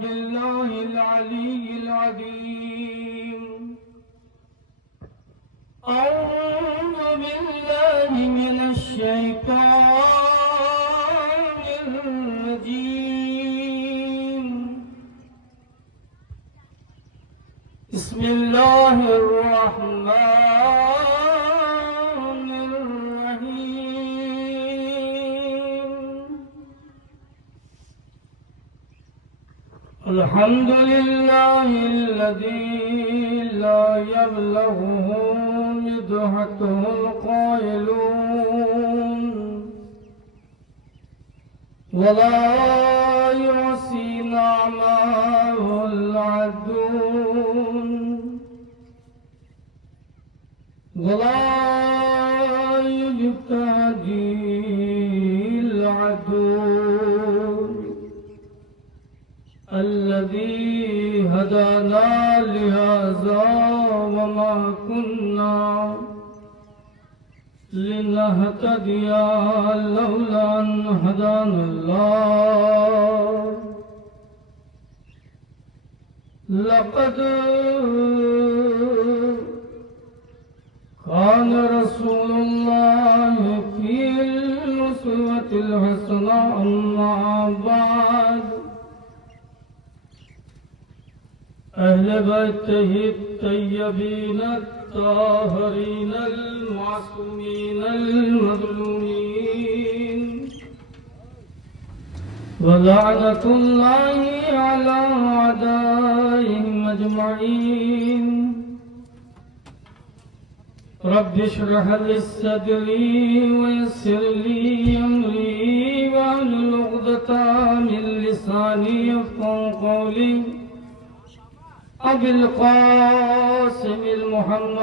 بالله العلي العظيم أعوذ بالله من الشيطان الرجيم بسم الله الرحمن الرحيم الحمد لله الذي لا يبلغه مدحته القائلون ولا يعصي نعمه العدون ولا يجتهدي العدو الذي هدانا لهذا وما كنا لنهتدي لولا أن هدانا الله لقد كان رسول الله في الأسوة الحسنى أما بعد أهل بيته الطيبين الطاهرين المعصومين المظلومين ولعنة الله على أعدائهم أجمعين رب اشرح لي صدري ويسر لي أمري واحلل عقدة من لساني يفقهوا قولي أبي القاسم المحمد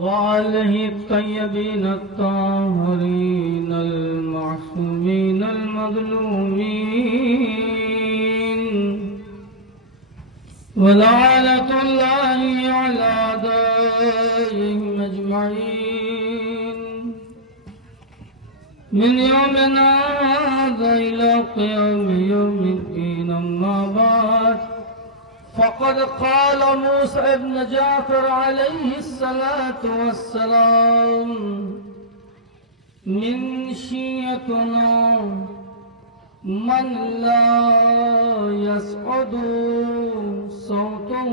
وآله الطيبين الطاهرين المعصومين المظلومين ولعنة الله على أعدائهم أجمعين من يومنا هذا إلى قيام يوم الدين أما بعد فقد قال موسى ابن جعفر عليه الصلاة والسلام من شيعتنا من لا يسعد صوته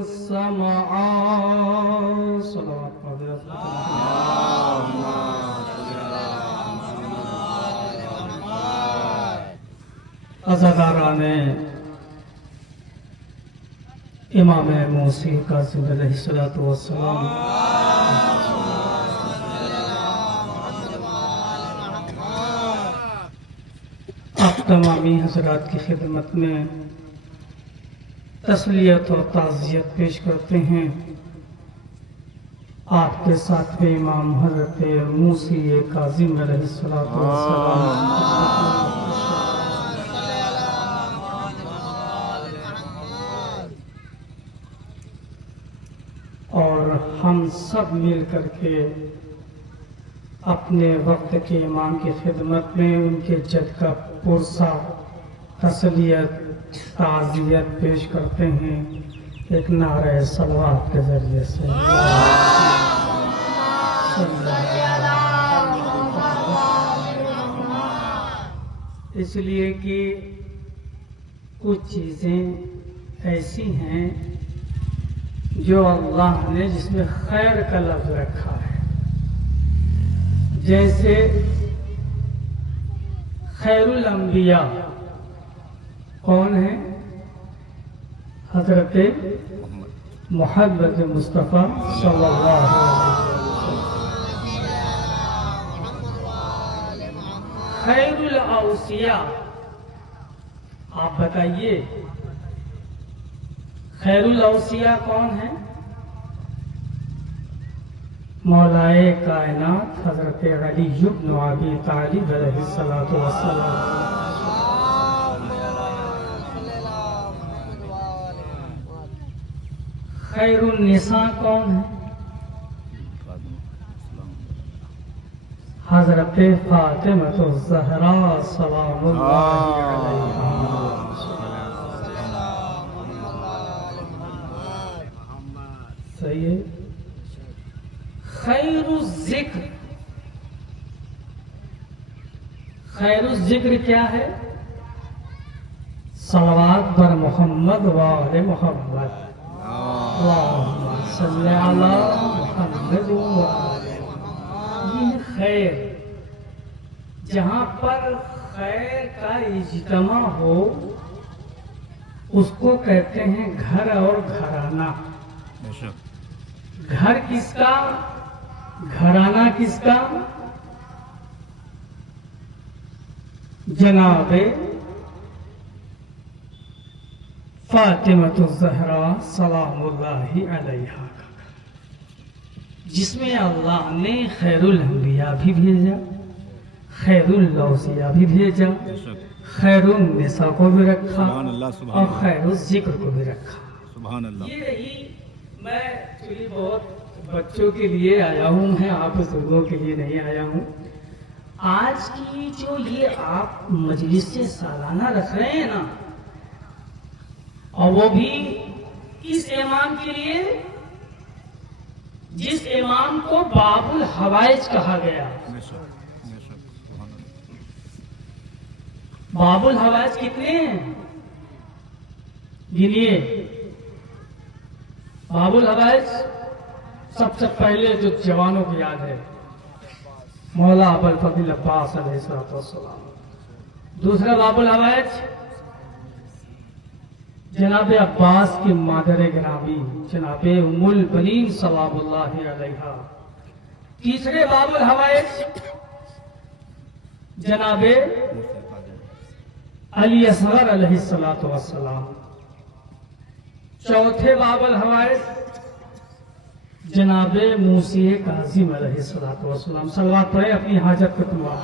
السماء صلوات عزاداران امام موسی کاظم علیہ السلام آپ تمامی حضرات کی خدمت میں تسلیت اور تعزیت پیش کرتے ہیں آپ کے ساتھ امام حضرت موسی کاظم علیہ السلام اور ہم سب مل کر کے اپنے وقت کے امام کی خدمت میں ان کے جد کا پرسہ تسلیت تعزیت پیش کرتے ہیں ایک نعرہ صلوات کے ذریعے سے اس لیے کہ کچھ چیزیں ایسی ہیں جو اللہ نے جس میں خیر کا لفظ رکھا ہے، جیسے خیر الانبیاء کون ہیں؟ حضرت محمد مصطفیٰ صلی اللہ علیہ وسلم۔ خیر الاوصیاء آپ بتائیے خیر الاوصیاء کون ہیں؟ مولائے کائنات حضرت علی بن ابی طالب علیہ السلام۔ خیر النساء کون ہے؟ حضرت فاطمہ الزہرا سلام اللہ علیہا. صحیح ہے. خیر الذکر، خیر الذکر کیا ہے؟ صلوات بر محمد و آل محمد. اللہم صلی علی محمد و آل. یہ خیر، جہاں پر خیر کا اجتماع ہو اس کو کہتے ہیں گھر اور گھرانہ. گھر کس کا، گھرانہ کس کا؟ جناب فاطمہ الزہرا سلام اللہ علیہا کا، جس میں اللہ نے خیر الانبیاء بھی بھیجا، خیر الاوصیاء بھی بھیجا، خیر النساء کو بھی رکھا اور خیر الذکر کو بھی رکھا. سبحان اللہ. یہ رہی. میں ایکچولی بہت بچوں کے لیے آیا ہوں، میں آپ بزرگوں کے لیے نہیں آیا ہوں. آج کی جو یہ آپ مجلس سے سالانہ رکھ رہے ہیں نا، اور وہ بھی کس امام کے لیے؟ جس امام کو باب الحوائج کہا گیا. باب الحوائج کتنے ہیں گنیے؟ باب الحوائج سب سے پہلے جو جوانوں کو یاد ہے، مولا ابوالفضل عباس علیہ السلام. دوسرا باب الحوائج جناب عباس کی مادر گرامی جناب ام البنین سلام اللہ علیہا. تیسرے باب الحوائج جناب علی اصغر علیہ السلام. چوتھے باب الحوائج جناب موسی کاظم علیہ السلام. صلوات پڑھے اپنی حاجت کو دعا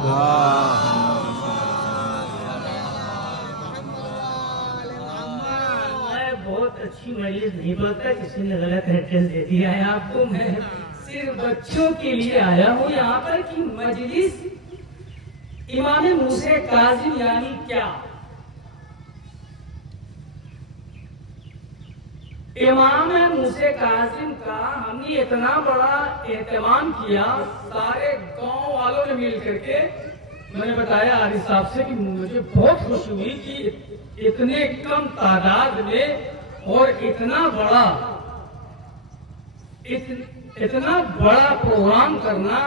بہت اچھی مجلس نہیں بولتا، کسی نے غلط ایڈریس دے دیا ہے آپ کو. میں صرف بچوں کے لیے آیا ہوں یہاں پر کہ مجلس امام موسی کاظم یعنی کیا؟ امام موسی کاظم کا ہم نے اتنا بڑا اہتمام کیا، سارے گاؤں والوں نے مل کر کے. میں نے بتایا عارف صاحب سے کہ مجھے بہت خوشی ہوئی کہ اتنے کم تعداد میں اور اتنا بڑا پروگرام کرنا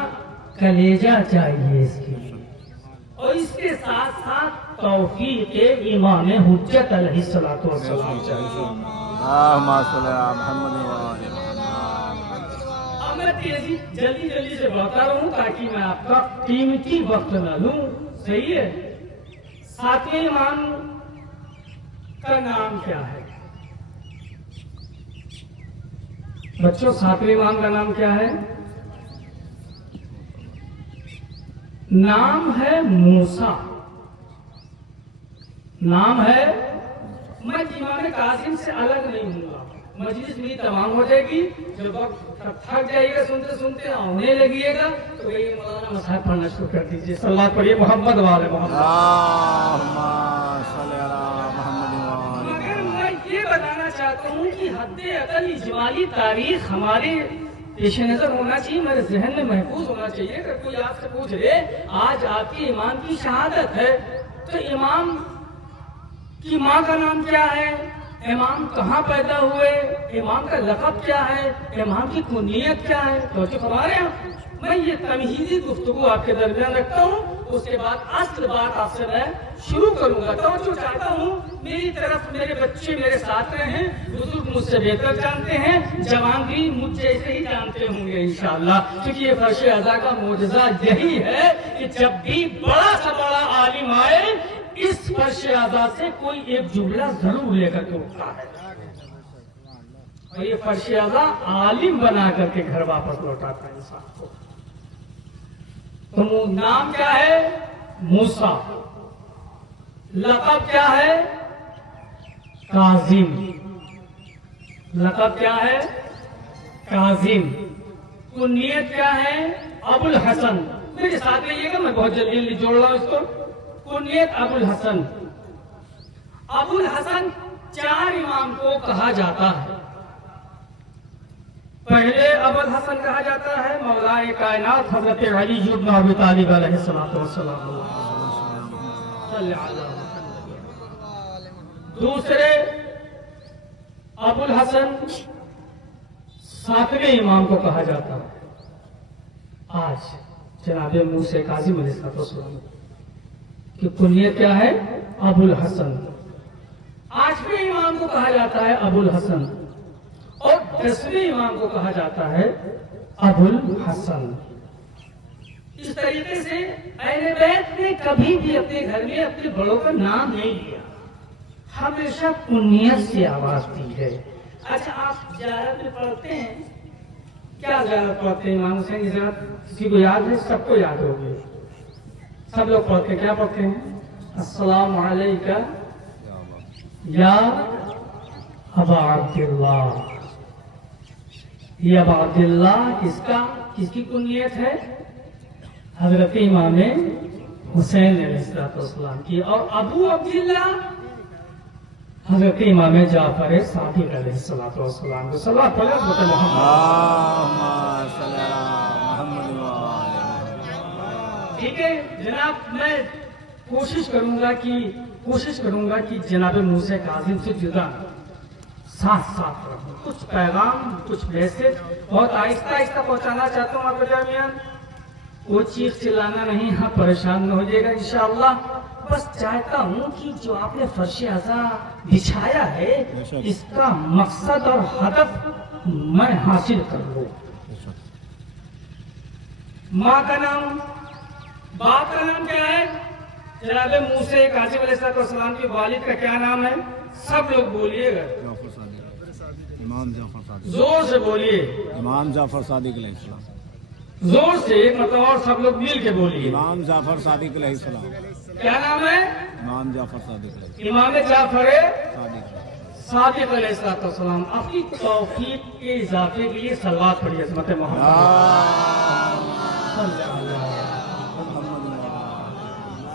کلیجہ چاہیے اس کے. اور اس کے ساتھ ساتھ توفیق امام حجت علیہ السلام چاہیے. اب میں جلدی سے بتا رہا ہوں تاکہ میں آپ کا قیمتی وقت نہ لوں. صحیح ہے. ساتویں امام کا نام کیا ہے بچوں؟ ساتویں امام کا نام کیا ہے؟ نام ہے موسیٰ. نام ہے. میں امام کاظم سے الگ نہیں ہوں گا. مجلس میری تمام ہو جائے گی، جب وقت تھک جائے گا سنتے سنتے آنے لگیے گا تو یہ مولانا مصحف پڑھنا شروع کر دیجیے. صلوات پڑھیے محمد والے محمد. مگر میں یہ بتانا چاہتا ہوں کہ حد اقل اجمالی تاریخ ہمارے پیش نظر ہونا چاہیے، میرے ذہن میں محفوظ ہونا چاہیے. اگر کوئی آپ سے پوچھ لے آج آپ کے امام کی شہادت ہے تو امام کی ماں کا نام کیا ہے، امام کہاں پیدا ہوئے، امام کا لقب کیا ہے، امام کی کنیت کیا ہے، تو ہمارے یہاں میں یہ تمہیدی گفتگو آپ کے درمیان رکھتا ہوں. اس کے بعد اصل بات آپ سے میں شروع کروں گا. توجہ چاہتا ہوں میری طرف. میرے بچے میرے ساتھ رہے ہیں، بزرگ مجھ سے بہتر جانتے ہیں، جوان بھی مجھ جیسے ہی جانتے ہوں گے انشاءاللہ. کیونکہ یہ فرش اعضا کا معجزہ یہی ہے کہ جب بھی بڑا سے بڑا عالم آئے اس فرش اعضا سے کوئی ایک جملہ ضرور لے کر کے اٹھتا ہے، اور یہ فرش اعضا عالم بنا کر کے گھر واپس لوٹاتا ہے انسان کو. تو نام کیا ہے؟ موسیٰ. لقب کیا ہے؟ کاظم. لقب کیا ہے؟ کاظم. کنیت کیا ہے؟ ابو الحسن. میرے ساتھ رہیے گا، میں بہت جلدی جلدی جوڑ رہا ہوں اس کو. کنیت ابو الحسن. ابو الحسن 4 امام کو کہا جاتا ہے. پہلے ابو الحسن کہا جاتا ہے مولائے کائنات حضرت علی بن ابی طالب علیہ السلام. دوسرے ابو الحسن 7ویں امام کو کہا جاتا ہے آج جناب موسیٰ کاظم علیہ السلام کی کنیت کیا ہے؟ ابو الحسن. 8ویں امام کو کہا جاتا ہے ابو الحسن اور 10ویں امام کو کہا جاتا ہے ابو الحسن. اس طریقے سے اہل بیت نے کبھی بھی اپنے گھر میں اپنے بڑوں کا نام نہیں لیا، ہمیشہ کنیت سے آواز دی ہے. اچھا آپ زیارت میں پڑھتے ہیں، کیا زیارت پڑھتے ہیں؟ امام حسین کی زیارت کسی کو یاد ہے؟ سب کو یاد ہوگی. سب لوگ پڑھتے ہیں. کیا پڑھتے ہیں؟ السلام علیکہ یا ابا عبداللہ. یہ ابا عبداللہ کس کی کنیت ہے؟ حضرت امام حسین علیہ السلام کی. اور ابو عبداللہ حضرت امام جعفر صادق علیہ السلام کو. صلوات پڑھیں حضرت محمد. ٹھیک ہے جناب، میں کوشش کروں گا کہ جناب موسیٰ کاظم سے جدا ساتھ رہوں. کچھ پیغام، کچھ میسج بہت آہستہ آہستہ پہنچانا چاہتا ہوں آپ کے درمیان. کوئی چیخ چلانا نہیں، ہاں پریشان نہ ہو جائے گا انشاءاللہ. بس چاہتا ہوں کہ جو آپ نے فرش عزا بچھایا ہے اس کا مقصد اور ہدف میں حاصل کر لوں. ماں کا نام، باپ کا نام کیا ہے؟ جناب موسیٰ کاظم علیہ السلام کے والد کا کیا نام ہے؟ سب لوگ بولیے گا، امام جعفر صادق. زور سے بولیے. امام جعفر صادق علیہ السلام. زور سے مطلب اور سب لوگ مل کے بولیے. امام جعفر صادق علیہ السلام. کیا نام ہے؟ امام جعفر صادق علیہ السلام. امام جعفر صادق. صادق علیہ السلام. اپنی توفیق کے اضافے کے لیے صلوات پڑھیے عظمت محمد.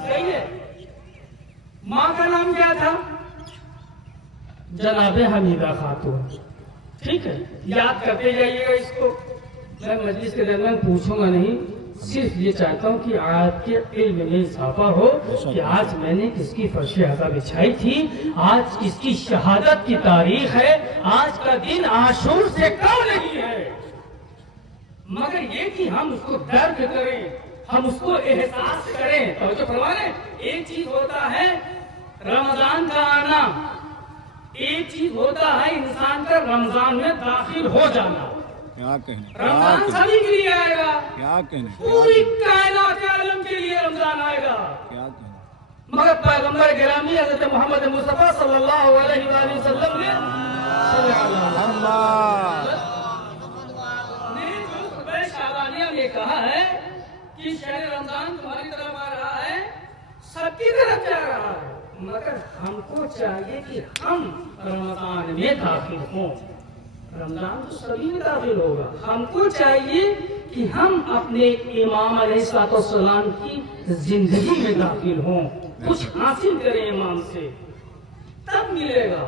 صحیح ہے. ماں کا نام کیا تھا؟ جناب حمیدہ خاتون. ٹھیک ہے، یاد کرتے جائیے گا اس کو. میں مجلس کے درمیان پوچھوں گا نہیں، صرف یہ چاہتا ہوں کہ آپ کے علم میں اضافہ ہو کہ آج میں نے کس کی فرش عزا بچھائی تھی، آج کس کی شہادت کی تاریخ ہے. آج کا دن عاشور سے کم نہیں ہے، مگر یہ کہ ہم اس کو درد کریں، ہم اس کو احساس کریں. توجہ فرمائیں. ایک چیز ہوتا ہے رمضان کا آنا، ایک چیز ہوتا ہے انسان کا رمضان میں داخل ہو جانا. کیا کہنے، رمضان سبھی کے لیے آئے گا، کیا کہنے، پوری کائنات عالم کے لیے رمضان آئے گا. کیا کہنے. مگر پیغمبر گرامی حضرت محمد مصطفیٰ صلی اللہ علیہ وآلہ وسلم نے شعبانیہ میں کہا ہے کہ شہر رمضان تمہاری طرف آ رہا ہے، سب کی طرف جا رہا ہے، مگر ہم کو چاہیے کہ ہم رمضان میں داخل ہوں. رمضان تو سبھی میں داخل ہوگا، ہم کو چاہیے کہ ہم اپنے امام علیہ السلام کی زندگی میں داخل ہوں، کچھ حاصل کریں امام سے. تب ملے گا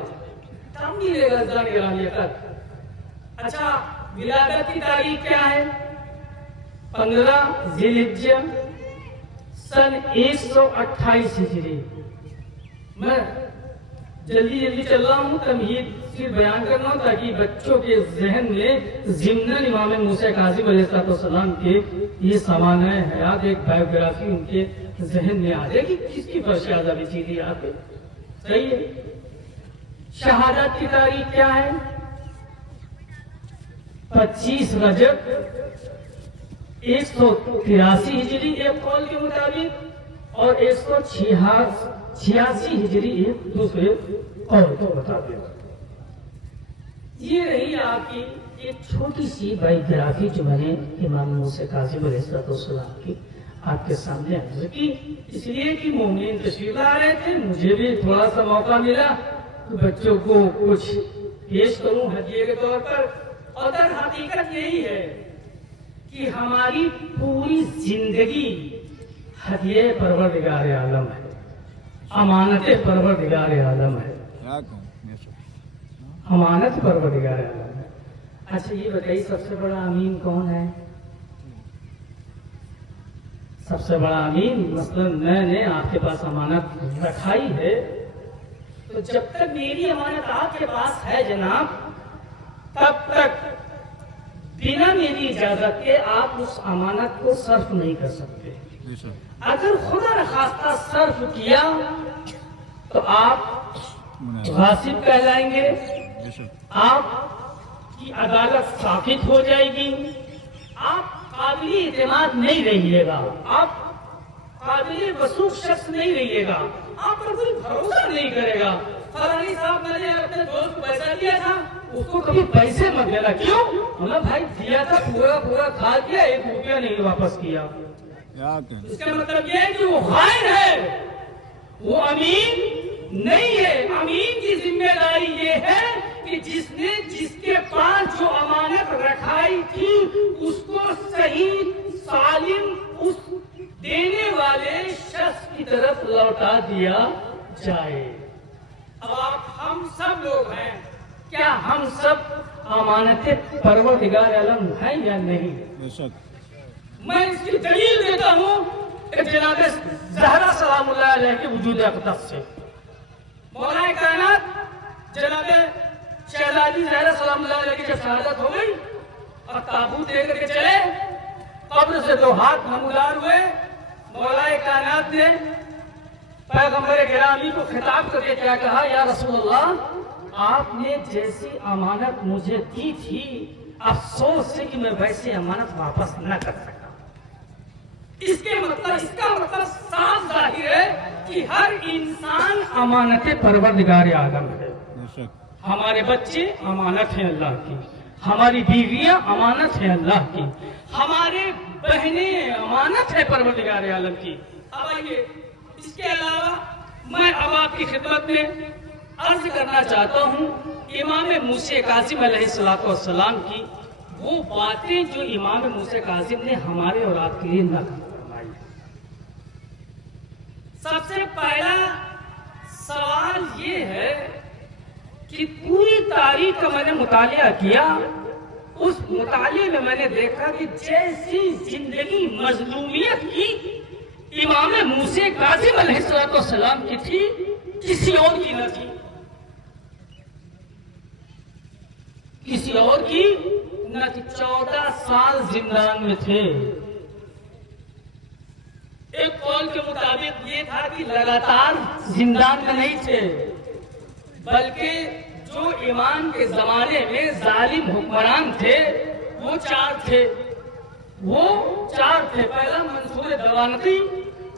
رمضان گرامی تک. اچھا، ولادت کی تاریخ کیا ہے؟ 15 ذی الحجہ سن 128 ہجری. میں جلدی چل رہا ہوں، تمہید صرف بیان کرنا ہوں تاکہ بچوں کے ذہن میں ضمن امام موسیٰ کاظم علیہ السلام کے یہ سوانح حیات ایک بایوگرافی ان کے ذہن میں آ جائے کہ کس کی فرش عزا بچھی تھی آپ. صحیح ہے. شہادت کی تاریخ کیا ہے؟ 25 رجب 183 ہجری ایک قول کے مطابق اور 186 ہجری ایک دوسرے قول کے مطابق. یہ رہی آپ کی ایک چھوٹی سی بایوگرافی جو میں نے امام موسیٰ کاظم علیہ السلام کی آپ کے سامنے عرض کی، اس لیے کہ مومنین تشریف لا رہے تھے، مجھے بھی تھوڑا سا موقع ملا تو بچوں کو کچھ پیش کروں ہدیے کے طور پر. اور در حقیقت یہی ہے کہ ہماری پوری زندگی ہدیہ پروردگار عالم ہے، امانت پروردگار عالم ہے، کیا کہیں بے شک امانت پروردگار عالم ہے۔ اچھا یہ بتائیے سب سے بڑا امین کون ہے؟ سب سے بڑا امین مثلا میں نے آپ کے پاس امانت رکھائی ہے، تو جب تک میری امانت آپ کے پاس ہے جناب، تب تک بنا میری اجازت کے آپ اس امانت کو صرف نہیں کر سکتے۔ بے شک اگر خدا نخواستہ صرف کیا تو آپ غاصب کہلائیں گے، بے شک آپ کی عدالت ثابت ہو جائے گی، آپ قابل اعتماد نہیں رہیے گا، آپ قابل وثوق شخص نہیں رہیے گا، آپ پر کوئی بھروسہ نہیں کرے گا۔ فلانی صاحب میں نے اپنے دوست کو پیسہ دیا تھا، اس کو کبھی پیسے مت دینا۔ کیوں؟ ہمیں بھائی دیا تھا، پورا کھا گیا، 1 روپیہ نہیں واپس کیا۔ کیا کہیں اس کا مطلب یہ ہے کہ وہ خائن ہے، وہ امین نہیں ہے۔ امین کی ذمہ داری یہ ہے کہ جس نے جس کے پاس جو امانت رکھائی تھی اس کو صحیح سالم اس دینے والے شخص کی طرف لوٹا دیا جائے۔ اب آپ ہم سب لوگ ہیں، کیا ہم سب امانت پروردگار عالم ہیں یا نہیں؟ بے شک میں اس کی دلیل دیتا ہوں کہ جناب زہرا سلام اللہ علیہ کے وجود اقدس سے۔ مولا کائنات جناب شہزادی زہرا سلام اللہ علیہ کی جب شہادت ہو گئی اور تابوت لے کر کے چلے، قبر سے 2 ہاتھ نمودار ہوئے، مولا کائنات نے پیغمبر گرامی کو خطاب کر کے کیا کہا؟ یا رسول اللہ، آپ نے جیسی امانت مجھے دی تھی، افسوس ہے کہ میں ویسے امانت واپس نہ کر سکا۔ اس کا مطلب صاف ظاہر ہے کہ ہر انسان امانت پروردگار عالم ہے۔ بے شک ہمارے بچے امانت ہیں اللہ کی، ہماری بیویاں امانت ہیں اللہ کی، ہمارے بہنیں امانت ہے پروردگار عالم کی۔ اب آئیے اس کے علاوہ میں اب آپ کی خدمت میں عرض کرنا چاہتا ہوں امام موسیٰ کاظم علیہ السلام کی وہ باتیں جو امام موسیٰ کاظم نے ہمارے اور آپ کے لیے نقل فرمائی۔ سب سے پہلا سوال یہ ہے کہ پوری تاریخ کا میں نے مطالعہ کیا، اس مطالعے میں میں نے دیکھا کہ جیسی زندگی مظلومیت کی امام موسیٰ کاظم علیہ السلام کی تھی، کسی اور کی نہ تھی، کسی اور کی نہ تھی۔ 14 سال زندان میں تھے۔ ایک قول کے مطابق یہ تھا کہ لگاتار زندان میں نہیں تھے، بلکہ جو امام کے زمانے میں ظالم حکمران تھے وہ 4 تھے۔ پہلا منصور دوانقی،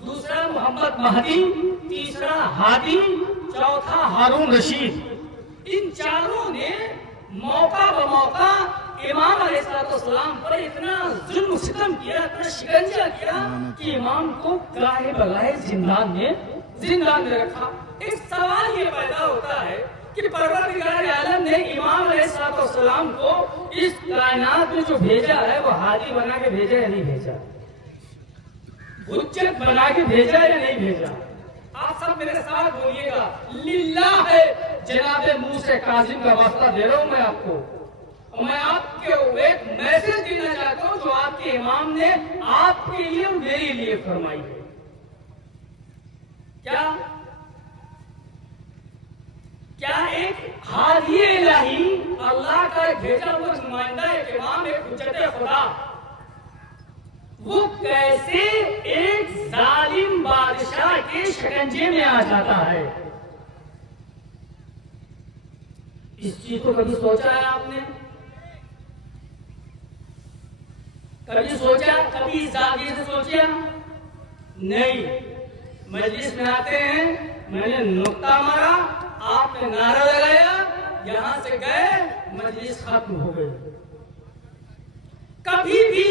دوسرا محمد مہدی، تیسرا ہادی، چوتھا ہارون رشید۔ ان 4 نے موقع بموقع امام علیہ السلام پر اتنا ظلم و ستم کیا، اتنا شکنجہ کیا کہ امام کو گاہے بگاہے زندان میں رکھا۔ ایک سوال یہ پیدا ہوتا ہے کہ پروردگار عالم نے امام علیہ السلام کو اس کائنات میں جو بھیجا ہے وہ ہادی بنا کے بھیجا یا نہیں بھیجا؟ حجت بنا کے بھیجا یا نہیں بھیجا؟ آپ سب میرے ساتھ بولیے گا، للہ ہے۔ جناب موسیٰ کاظم کا واسطہ دے رہا ہوں میں آپ کو، اور میں آپ کے ایک میسج دینا چاہتا ہوں جو آپ کے امام نے آپ کے لیے اور میرے لیے فرمائی ہے۔ کیا ایک ہادی الہی، اللہ کا ایک بھیجا ہوا نمائندہ، ایک امام، ایک حجت خدا، وہ کیسے ایک ظالم بادشاہ کے شکنجے میں آ جاتا ہے؟ اس چیز کو کبھی سوچا ہے آپ نے؟ کبھی سوچا؟ کبھی اس زاویے سے سوچا؟ نہیں۔ مجلس میں آتے ہیں، میں نے نقطہ مارا، آپ نے نعرہ لگایا، یہاں سے گئے، مجلس ختم ہو گئی۔ کبھی بھی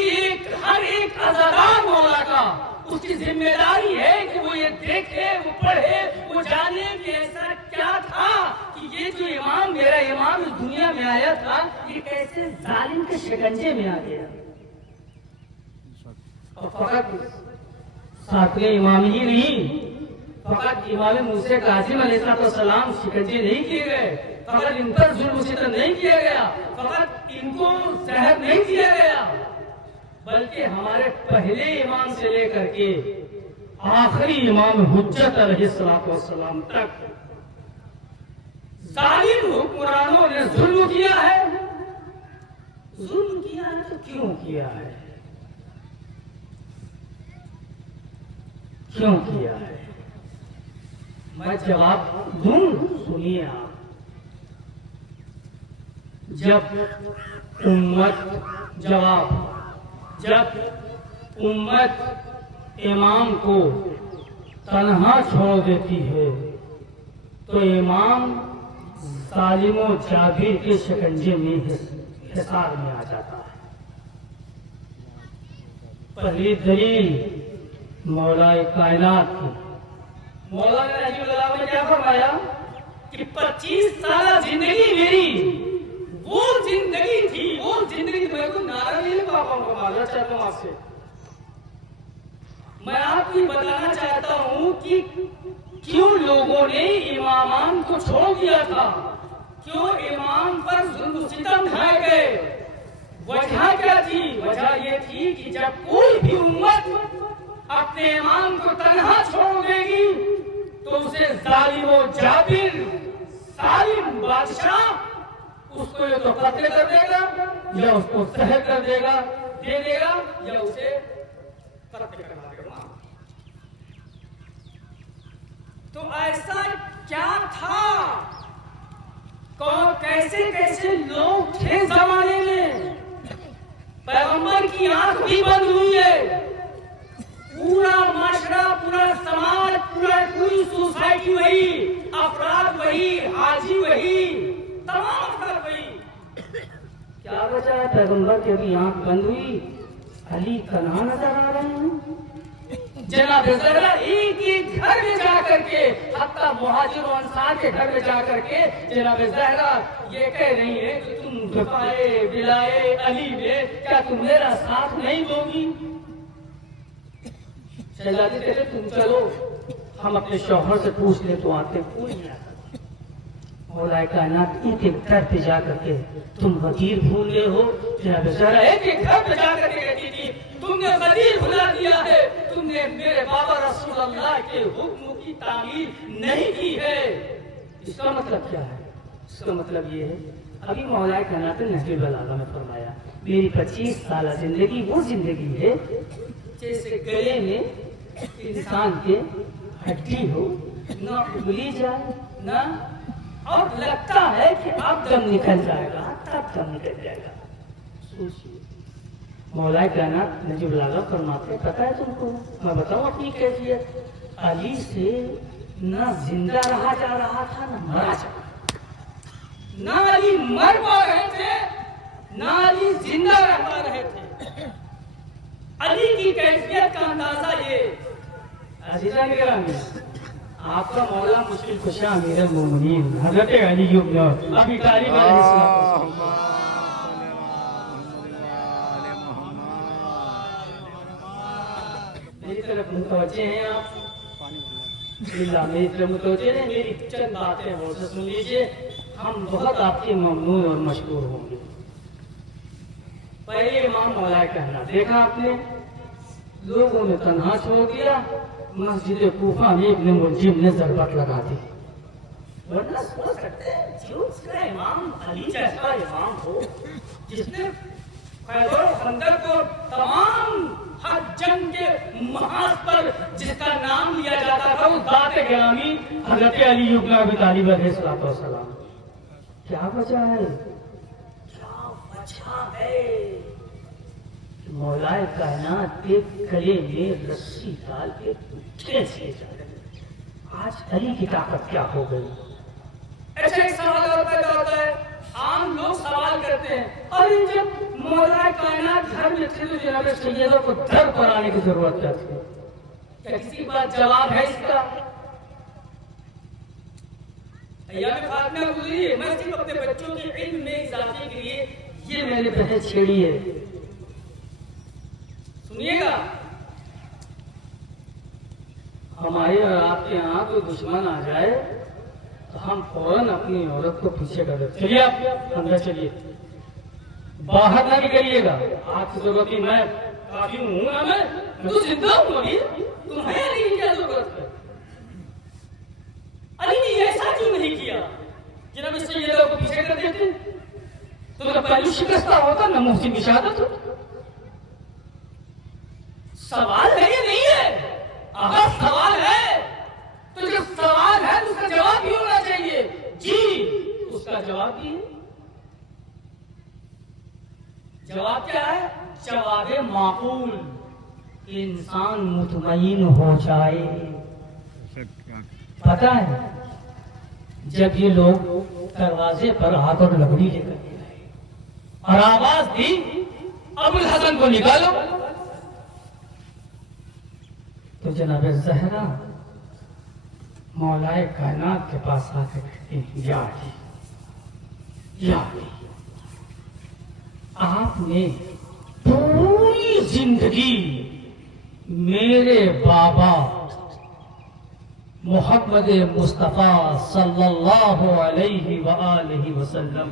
ہر ایک عزادار مولا کا اس کی ذمہ داری ہے کہ وہ یہ دیکھے، وہ پڑھے، وہ جانے کہ ایسا کیا تھا کہ یہ جو امام، میرا امام اس دنیا میں آیا تھا، یہ کیسے ظالم کے شکنجے میں آ گیا۔ اور فقط ساتویں امام ہی نہیں، فقط امام موسیٰ کاظم علیہ السلام شکنجے نہیں کیے گئے، فقط ان پر ظلم و ستم نہیں کیا گیا، فقط ان کو زہر نہیں دیا گیا، بلکہ ہمارے پہلے امام سے لے کر کے آخری امام حجت علیہ السلام تک ظالم حکمرانوں نے ظلم کیا ہے۔ ظلم کیا ہے تو کیوں کیا ہے؟ کیوں کیا ہے؟ میں جواب دوں، سنیے آپ۔ جب امت امام کو تنہا چھوڑ دیتی ہے تو امام ظالم و جابر کے شکنجے میں حصار میں آ جاتا ہے۔ پہلی دلیل مولا کائنات کی، مولا نے رحمہ اللہ نے کیا فرمایا کہ 25 سالہ زندگی میری وہ زندگی تھی، وہ زندگی میں کوئی نعرہ نہیں لگا پاؤں چاہتا ہوں آپ سے۔ میں آپ کو بتانا چاہتا ہوں کہ کیوں لوگوں نے امامان کو چھوڑ دیا تھا، کیوں امام پر ظلم و ستم ڈھائے گئے۔ وجہ کیا تھی؟ وجہ یہ تھی کہ جب کوئی بھی امت اپنے امام کو تنہا چھوڑ دے گی تو اسے ظالم و جابر، ظالم بادشاہ اس کو یا تو قتل کر دے گا یا اس کو زہر کر دے گا، دے دے گا، یا اسے قتل کر دے گا۔ تو ایسا کیا تھا؟ کون کیسے کیسے لوگ تھے زمانے میں؟ پیغمبر کی آنکھ بھی بند ہوئی ہے، پورا معاشرہ، پورا سماج، پوری سوسائٹی وہی، افراد وہی، حاجی وہی، تمام افراد وہی۔ کیا وجہ ہے پیغمبر کی ابھی آنکھ بند ہوئی؟ علی تنہا نظر آ رہے ہیں۔ جناب زہرا ایک ایک گھر میں جا کر کے، حتیٰ مہاجر و انصار کے گھر میں جا کر کے جناب زہرا یہ کہہ رہی ہے کہ تم دفاعے بلائے علی میں کیا تم میرا ساتھ نہیں دو گی؟ شہزادی کہتے تم چلو ہم اپنے شوہر سے پوچھ لیں تو آتے کوئی نہیں آتا۔ مولا کائنات ایک ایک گھر پہ جا کر کے تم غدیر بھول گئے ہو۔ جناب زہرا ایک ایک گھر پہ جا کر کے کہتی تھی تم نے غدیر بھلا دیا ہے، تم نے میرے بابا رسول اللہ کے حکم کی تعمیل نہیں کی ہے۔ اس کا مطلب کیا ہے؟ اس کا مطلب یہ ہے ابھی مولا کائنات نے نہج البلاغہ میں فرمایا میری 25 سالہ زندگی وہ زندگی ہے جیسے گلے میں انسان کے ہڈی ہو، نہ اگلی جائے نہ، اور لگتا ہے کہ اب دم نکل جائے گا، تب دم نکل جائے گا۔ سوچیے مولا کائنات نہج البلاغہ فرماتے پتہ ہے تم کو، میں بتاؤں اپنی کیفیت، علی سے نہ زندہ رہا جا رہا تھا نہ مرا جا رہا تھا، نہ علی مر پا رہے تھے نہ علی زندہ رہ پا رہے تھے۔ علی کی کیفیت کا اندازہ یہ عزیزان گرامی، آپ کا مولا مشکل کشا امیر المومنین حضرت علی ابن ابی طالب علیہ السلام، میری طرف متوجہ ہیں آپ؟ اللہ میری طرف متوجہ ہیں؟ میری چند باتیں ہو سے سن لیجئے، ہم بہت آپ کے ممنون اور مشکور ہوں گے۔ پہلے امام مولا کہنا دیکھا آپ نے، لوگوں نے تنہا چھوڑ دیا، مسجد کوفہ میں ابن ملجم نے ضربت لگا دی، ورنہ سوچ سکتے ہیں جو اس کا امام علی جیسا امام ہو جس نے خیبر و خندق کو تمام ہر جنگ کے محاذ پر جس کا نام لیا جاتا تھا وہ ذات گرامی حضرت علی ابن ابی طالب علیہ السلام۔ کیا وجہ ہے؟ کیا وجہ ہے؟ مولا کائنات کے گلے میں رسی ڈال کے کیسے جا رہے ہیں؟ آج علی کی طاقت کیا ہو گئی؟ ایسے ایک سوال اور پیدا ہوتا ہے، عام لوگ سوال کرتے ہیں اور جب مولا کائنات گھر میں تھے تو جناب سیدوں کو در پر آنے کی ضرورت کیا تھی؟ کیا کسی بات جواب ہے اس کا؟ ایام فاطمہ گزری ہے، میں صرف اپنے بچوں کے علم میں اضافے کے لیے یہ میں نے بحث چھیڑی ہے۔ سنیے گا، ہمارے اور آپ کے یہاں کوئی دشمن آ جائے تو ہم فوراً اپنی عورت کو پیچھے کر دیتے. چلیے آپ اندر چلیے, باہر نہ نکلیے گا. آپ کی ضرورت نہیں, میں کافی ہوں نا, میں تو زندہ ہوں ابھی, تمہیں علی کی کیا ضرورت ہے؟ علی نے ایسا کیوں نہیں کیا جناب سیدہ کو پیچھے کر دیتے؟ تو جب پہلو شکستہ ہوتا نہ محسن کی شہادت ہو. سوال ہے یا نہیں ہے؟ اگر سوال ہے تو جب سوال ہے تو اس کا جواب بھی ہونا چاہیے. جی, اس کا جواب بھی ہے. جواب کیا ہے؟ جواب معقول, انسان مطمئن ہو جائے. پتا ہے جب یہ لوگ دروازے پر آ کر لکڑی لے کر آئے اور آواز دی ابو الحسن کو نکالو, تو جناب زہرا مولا کائنات کے پاس آ کے کہتے ہیں, یا علی, یا علی, آپ نے پوری زندگی میرے بابا محمد مصطفیٰ صلی اللہ علیہ وآلہ وسلم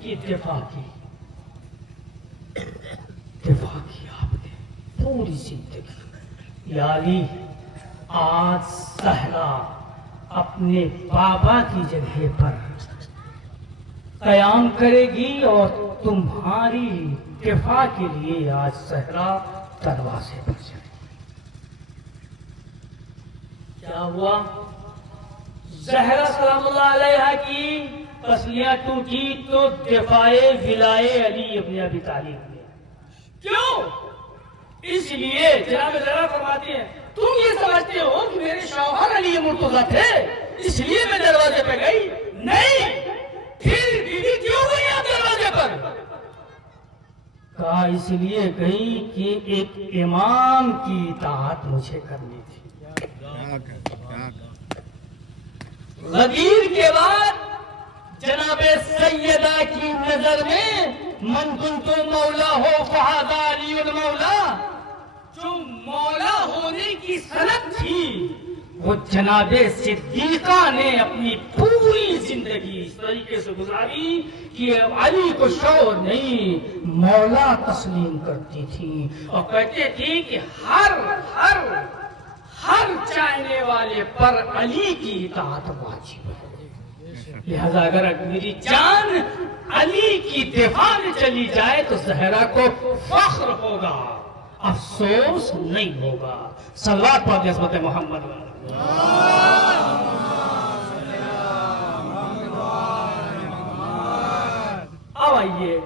کی دفاع کی آپ نے پوری زندگی. یا علی, آج زہرا اپنے بابا کی جگہ پر قیام کرے گی اور تمہاری دفاع کے لیے آج زہرا دروازے پر جائے. کیا ہوا؟ زہرا سلام اللہ علیہ کی پسلیاں ٹوٹی تو دفاع ولائے علی ابن ابی طالب میں. کیوں؟ اس لیے جناب زہرا فرماتی ہیں, تم یہ سمجھتے ہو کہ میرے شوہر علی مرتضیٰ تھے اس لیے میں دروازے پہ گئی؟ نہیں. پھر بیوی کیوں گئی آپ دروازے پر؟ کہا اس لیے گئی کہ ایک امام کی اطاعت مجھے کرنی تھی. غدیر کے بعد جناب سیدہ کی نظر میں من کنت مولا ہو فہذا علی المولا, جو مولا ہونے کی سند تھی وہ جناب صدیقہ نے اپنی پوری زندگی اس طریقے سے گزاری کہ علی کو شوہر نہیں مولا تسلیم کرتی تھی, اور کہتے تھی کہ ہر چاہنے والے پر علی کی اطاعت واجب ہے. لہذا اگر میری جان علی کی دفاع میں چلی جائے تو زہرا کو فخر ہوگا, افسوس نہیں ہوگا. صلوات پڑھ عظمت محمد. اب آئیے,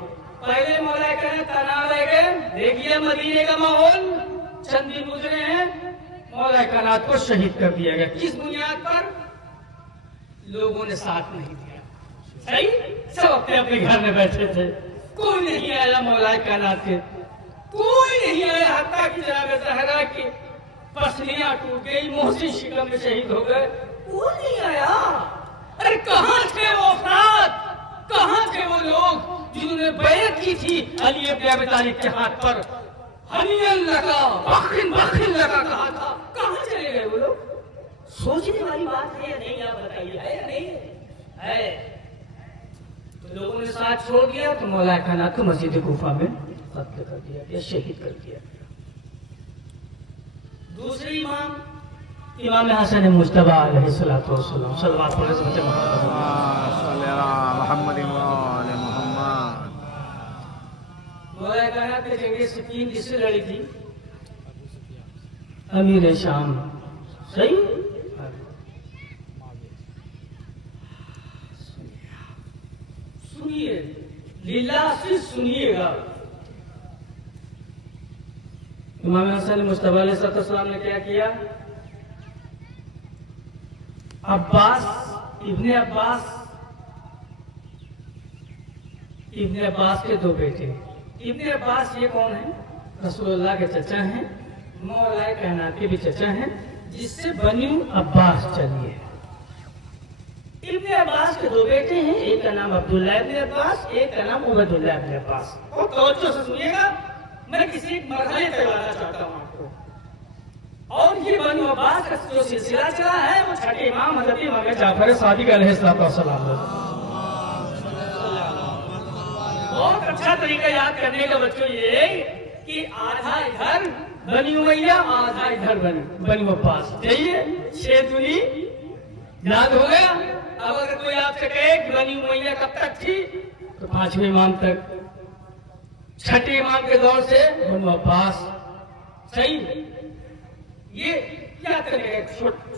پہلے مولا کرے تنہا رہ گئے, دیکھیے مدینے کا ماحول, چند دن گزرے ہیں, مولا کائنات کو شہید کر دیا گیا. کس بنیاد پر؟ لوگوں نے ساتھ نہیں دیا. صحیح, سب اپنے اپنے گھر میں بیٹھے تھے, کوئی نہیں آیا مولا کائنات کے, کوئی نہیں آیا, حتیٰ کہ جناب زہرا کی پسلیاں ٹوٹ گئی, محسن شکم میں شہید ہو گئے, کوئی نہیں آیا. ارے کہاں تھے وہ افراد, کہاں تھے وہ لوگ جنہوں نے بیعت کی تھی علی ابن ابی طالب کے ہاتھ پر, ہنیئن لگا بخن لگا کہا تھا, کہاں چلے گئے وہ لوگ؟ سوچنے والی بات ہے یا نہیں, آپ بتائیے, ہے یا نہیں ہے؟ تو لوگوں نے ساتھ چھوڑ دیا تو مولا کائنات کو مسجد کوفہ میں قتل کر دیا گیا, شہید کر دیا گیا. دوسری امام حسن مجتبی علیہ الصلوۃ والسلام, صلوات پڑھیں عظمت محمد. مولا کائنات نے جنگ صفین کس سے لڑی تھی؟ امیر شام. صحیح, سنیے, لیلہ سے سنیے گا. امام حسن مجتبی علیہ السلام نے کیا کیا؟ ابن عباس کے دو بیٹے. ابن عباس یہ کون ہیں؟ رسول اللہ کے چچا ہیں, مولا کائنات کے بھی چچا ہیں, جس سے بنی عباس چلی ہے. ابن عباس کے دو بیٹے ہیں, ایک کا نام عبداللہ ابن عباس, ایک کا نام عبیداللہ ابن عباس. اور توجہ سے سنیے گا, میں کسی ایک مرحلے پہ لانا چاہتا ہوں آپ کو. اور یہ بنو عباس کا جو سلسلہ چلا ہے وہ چھٹے امام حضرت امام جعفر صادق علیہ السلام. بہت اچھا طریقہ یاد کرنے کا بچوں یہ کہ آدھا ادھر بنی امیہ آدھا ادھر بنو عباس. چاہیے 6 دنی یاد ہو گیا. اب اگر کوئی آپ سے کہے کہ بنی امیہ کب تک تھی تو 5ویں امام تک. چھٹے امام کے دور سے بنو عباس. صحیح. یہ یاد کرنے کا ایک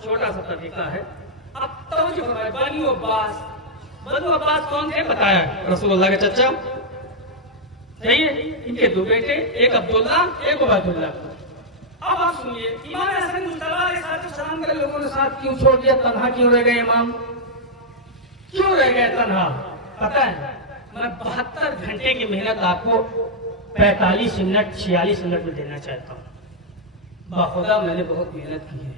چھوٹا سا طریقہ ہے. اب توجہ فرمائیں. بنو عباس کون تھے بتایا رسول اللہ کے چچا. صحیح ہے. ان کے 2 بیٹے, ایک عبداللہ ایک عبید اللہ. اب آپ سنیے امام حسن مجتبی علیہ السلام کے لوگوں نے ساتھ کیوں چھوڑ دیا؟ تنہا کیوں رہ گئے امام؟ کیوں رہ گئے تنہا؟ پتہ ہے میں 72 گھنٹے کی محنت آپ کو 45 منٹ 46 منٹ میں دینا چاہتا ہوں. باخدا میں نے بہت محنت کی ہے.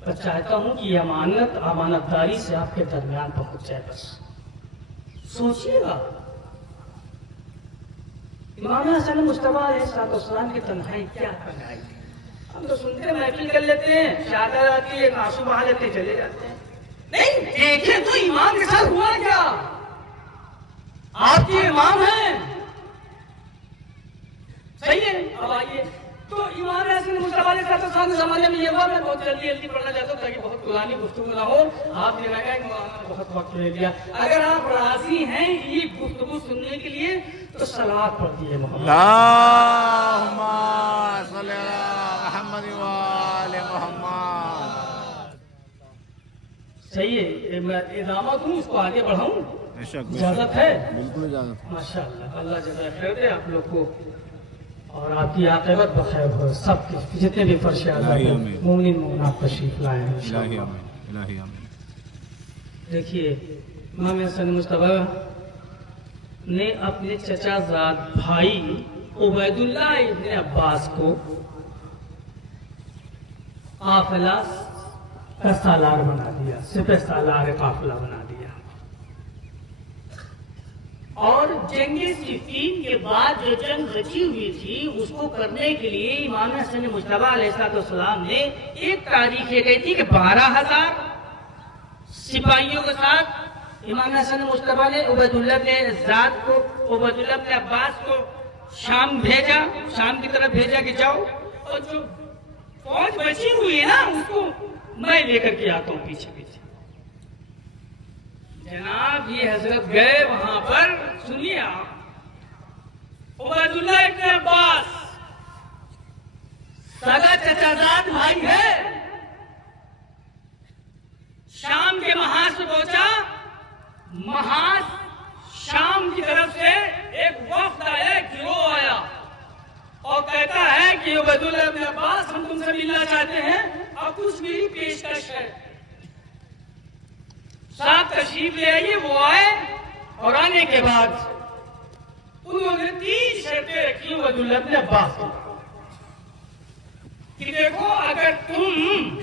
بس چاہتا ہوں کہ یہ امانت داری سے آپ کے درمیان پہنچ جائے. بس سوچیے گا امام حسن مجتبی علیہ السلام کی تنہائی کیا تنہائی. ہم تو سنتے محفل کر لیتے ہیں, شادی آتی ہے, آنسو بہا لیتے چلے جاتے ہیں. نہیں دیکھیں تو امام کے ساتھ ہوا کیا. آپ کے امام ہیں. صحیح ہے. اب آئیے تو امام حسن مجتبی علیہ السلام کے زمانے میں یہ ہوا. میں بہت جلدی پڑھنا چاہتا ہوں تاکہ بہت قرآنی گفتگو نہ ہو. آپ نے لگا کہ مولانا نے بہت وقت لے لیا. اگر آپ راضی ہیں یہ گفتگو سننے کے لیے تو صلوات پڑھ دیجیے محمد. اللہم صلی علی محمد و آل محمد. صحیح ہے. میں ادامہ دوں, اس کو آگے بڑھاؤں؟ بے شک اجازت ہے؟ بالکل اجازت ہے. ماشاء اللہ. اللہ جزائے خیر دے آپ لوگ کو اور آپ کی عاقبت بخیر ہو. سب کے جتنے بھی فرش آزاد مومنین مومنات تشریف لائے ہیں الہی آمین. الہی آمین. دیکھیے امام حسن مجتبی نے اپنے چچا زاد بھائی عبید اللہ ابن عباس کو قافلہ کا سالار بنا دیا, سپہ سالار قافلہ بنا دیا. اور جنگ صفین کے بعد جو جنگ رچی ہوئی تھی اس کو کرنے کے لیے امام حسن مجتبی علیہ السلام نے ایک تاریخ یہ گئی تھی کہ 12,000 سپاہیوں کے ساتھ امام حسن مجتبی نے عبید اللہ ابن زاد کو, عبید اللہ ابن عباس کو شام بھیجا, شام کی طرف بھیجا کہ جاؤ اور جو فوج بچی ہوئی ہے نا اس کو میں لے کر کے آتا ہوں پیچھے پیچھے. جناب یہ حضرت گئے وہاں پر. سنیے آپ, عبید اللہ ابن عباس سگا چچا زاد بھائی ہے. شام کے محاذ سے پہنچا. محاذ شام کی طرف سے ایک وفد آیا, ایک گروہ آیا اور کہتا ہے کہ عبید اللہ ابن عباس ہم تم سے ملنا چاہتے ہیں اور کچھ میری پیشکش ہے. صاحب تشریف لے آئیے. وہ آئے اور آنے کے بعد انہوں نے 3 شرطیں رکھی عبید اللہ ابن عباس کہ دیکھو اگر تم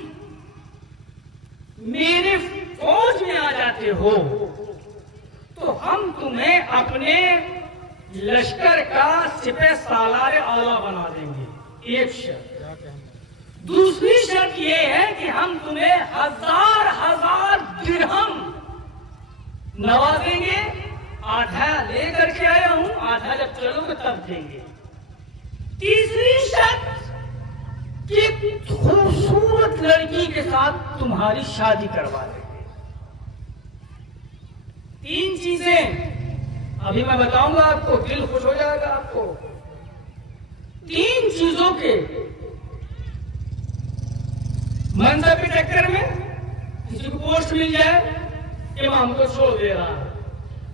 میرے فوج میں آ جاتے ہو تو ہم تمہیں اپنے لشکر کا سپہ سالار اعلیٰ بنا دیں گے. ایک شرط. دوسری شرط یہ ہے کہ ہم تمہیں 1000 درہم نوازیں گے. آدھا لے کر کے آیا ہوں, آدھا جب چلو گے تب دیں گے. تیسری شرط کہ خوبصورت لڑکی کے ساتھ تمہاری شادی کروا دیں گے. 3 چیزیں ابھی میں بتاؤں گا آپ کو, دل خوش ہو جائے گا آپ کو. 3 چیزوں کے منصب کے چکر میں کسی کو پوسٹ مل جائے امام کو چھوڑ دے رہا ہے,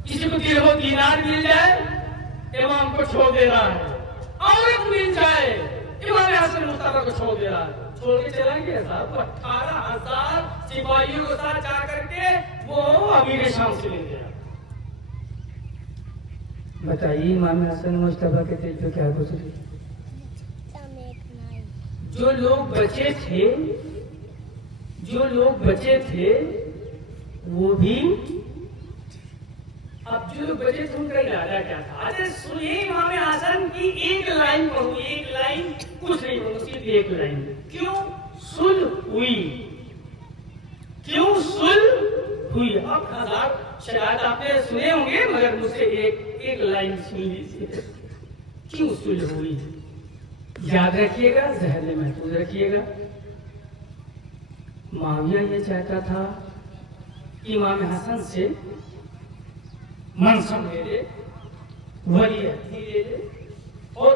کسی کو درہم و دینار مل جائے امام کو چھوڑ دے رہا ہے, عورت مل جائے امام حسن مجتبی کو چھوڑ دے رہا ہے. چھوڑ کے چلائیں گے صاحب. 18,000 سپاہیوں کے ساتھ جا کر کے وہ امیر شام سے مل گیا. بتائیے امام حسن مجتبی کے دل پہ کیا گزری. جو لوگ بچے تھے وہ بھی اب جو بچے تم کا ارادہ کیا تھا؟ اچھا سنیے امام حسن کی ایک لائن پڑھوں، ایک لائن، کچھ نہیں پڑھوں، صرف ایک لائن. کیوں صلح ہوئی؟ کیوں صلح ہوئی؟ اب ہزار شاید آپ نے سنے ہوں گے مگر مجھ سے ایک لائن سن لیجیے. کیوں صلح ہوئی؟ یاد رکھیے گا، ذہن میں محفوظ رکھیے گا. معاویہ یہ چاہتا تھا امام حسن سے منصب لے لے، ولیعہد لے لے، اور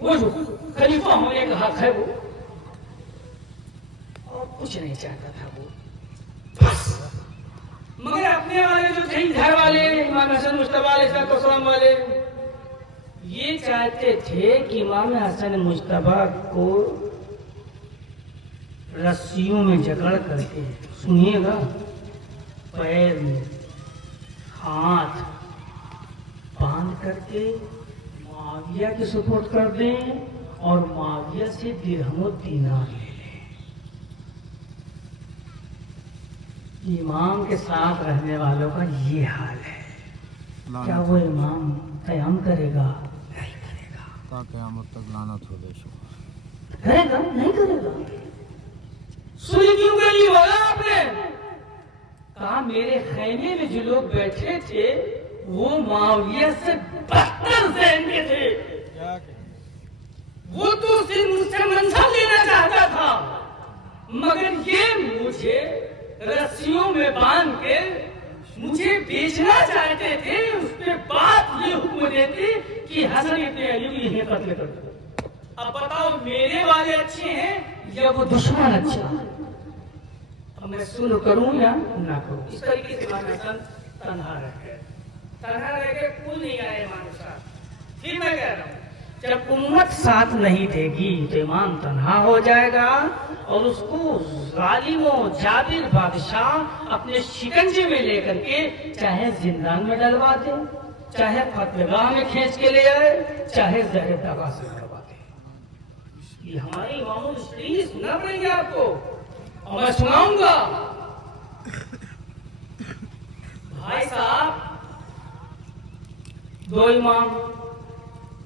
وہ جو خلیفہ ہونے کا حق ہے وہ، اور کچھ نہیں چاہتا تھا وہ بس. مگر اپنے والے جو تھے گھر والے امام حسن مجتبیٰ علیہ السلام والے، یہ چاہتے تھے کہ امام حسن مجتبیٰ کو رسیوں میں جکڑ کر کے، سنیے گا، پیر میں ہاتھ باندھ کر کے معاویہ کی سپورٹ کر دیں اور معاویہ سے درہم و دینار لے لیں. امام کے ساتھ رہنے والوں کا یہ حال ہے. کیا وہ امام قیام کرے گا؟ نہیں کرے گا. تا قیامت تک لعنت ہو بے شمار. کرے گا؟ نہیں کرے گا. سنی کیوں گئی بولا آپ نے؟ کہا میرے خیمے میں جو لوگ بیٹھے تھے وہ معاویہ سے بدتر ذہن کے تھے. وہ تو صرف مجھ سے منصب لینا چاہتا تھا، مگر یہ مجھے رسیوں میں باندھ کے مجھے بیچنا چاہتے تھے. اس کے بعد یہ حکم دیتے کہ حسن ابن علی کو یہیں قتل کر دو. اب بتاؤ میرے والے اچھے ہیں یا وہ دشمن اچھا؟ اب میں سلح کروں یا نہ کروں؟ اس طریقے سے امام حسن تنہا رہ کے کل نہیں آئے امام حسن. پھر میں کہہ رہا ہوں جب امت ساتھ نہیں دے گی تو امام تنہا ہو جائے گا، اور اس کو ظالم و جابر بادشاہ اپنے شکنجے میں لے کر کے چاہے زندان میں ڈلوا دے، چاہے قتل گاہ میں کھینچ کے لے آئے، چاہے زہر دغا سے لڑوا دے. یہ ہماری امام الشریف سننا پڑیں گے آپ کو، اور میں سناؤں گا. بھائی صاحب، دو امام،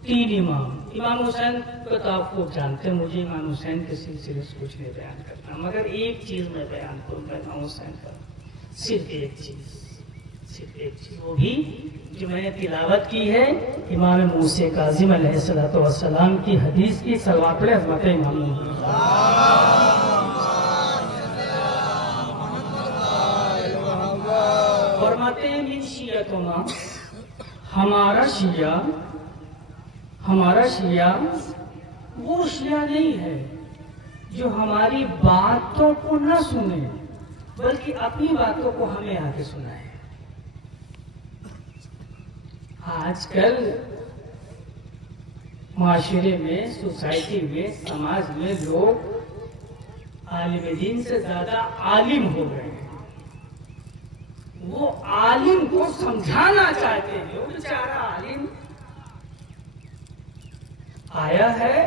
تین امام. امام حسین کو تو آپ خوب جانتے ہیں، مجھے امام حسین کے سلسلے سے کچھ نہیں بیان کرنا، مگر ایک چیز میں بیان کروں گا امام حسین پر. صرف ایک چیز، وہ بھی جو میں نے تلاوت کی ہے امام موسیٰ کاظم علیہ السلام کی حدیث کی. صلوات پڑھیں عظمت امام محمد. فرماتے ہیں من شیعتنا، ہمارا شیعہ وہ شیعہ نہیں ہے جو ہماری باتوں کو نہ سنے بلکہ اپنی باتوں کو ہمیں آ کے سنائے. آج کل معاشرے میں، سوسائٹی میں، سماج میں لوگ عالم دین سے زیادہ عالم ہو گئے ہیں. وہ عالم کو سمجھانا چاہتے ہیں. وہ بیچارہ عالم آیا ہے،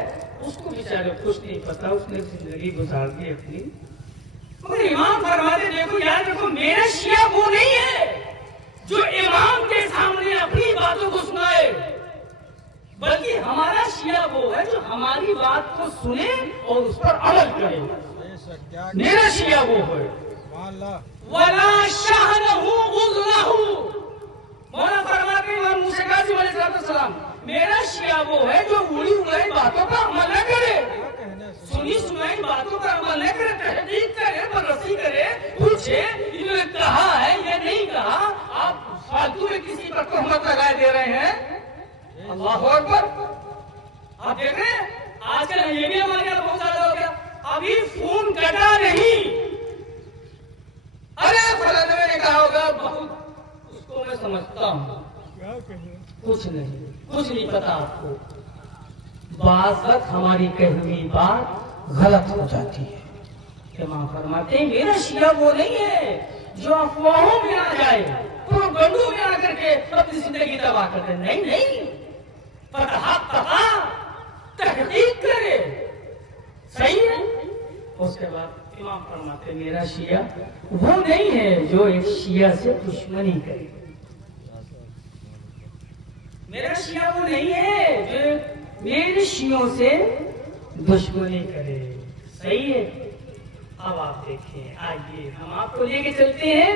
اس کو بیچارے کچھ نہیں پتا، اس نے زندگی گزار دی اپنی. مگر امام فرماتے دیکھو یار، دیکھو میرا شیعہ وہ نہیں ہے جو امام کے سامنے اپنی باتوں کو سنائے، بلکہ ہمارا شیعہ وہ ہے جو ہماری بات کو سنے اور اس پر عمل کرے. میرا شیعہ وہ ہے. وَلَا شَهْنَهُ غُزْلَهُ. مولانا فرماتے ہیں امام موسیٰ کاظم علیہ السلام، میرا شیعہ وہ ہے جو اڑی اڑائی باتوں پر عمل نہ کرے، سنی سنائی باتوں پر عمل نہ کرے، تحقیق کرے، بررسی کرے، پوچھے انہوں نے کہا ہے یا نہیں کہا. آپ فالتو میں کسی پر تہمت لگائے دے رہے ہیں. اللہ اکبر. آپ دیکھ رہے ہیں آج کل یہ بھی ہمارے یہاں بہت زیادہ ہو گیا. ابھی فون کٹا نہیں، ارے فلانے میں نے کہا ہوگا، بہت اس کو میں سمجھتا ہوں. کچھ نہیں پتا آپ کو. بعض وقت ہماری کہی ہوئی بات غلط ہو جاتی ہے. امام فرماتے ہیں میرا شیعہ وہ نہیں ہے جو افواہوں میں آ جائے، پروپیگنڈوں میں آ کر کے اپنی زندگی تباہ کرتے. نہیں، تحقیق کرے. صحیح ہے. اس کے بعد امام فرماتے میرا شیعہ وہ نہیں ہے جو ایک شیعہ سے دشمنی کرے. میرا شیعہ وہ نہیں ہے جو میرے شیعوں سے دشمنی کرے. صحیح ہے. اب آپ دیکھیں, آئیے ہم آپ کو لے کے چلتے ہیں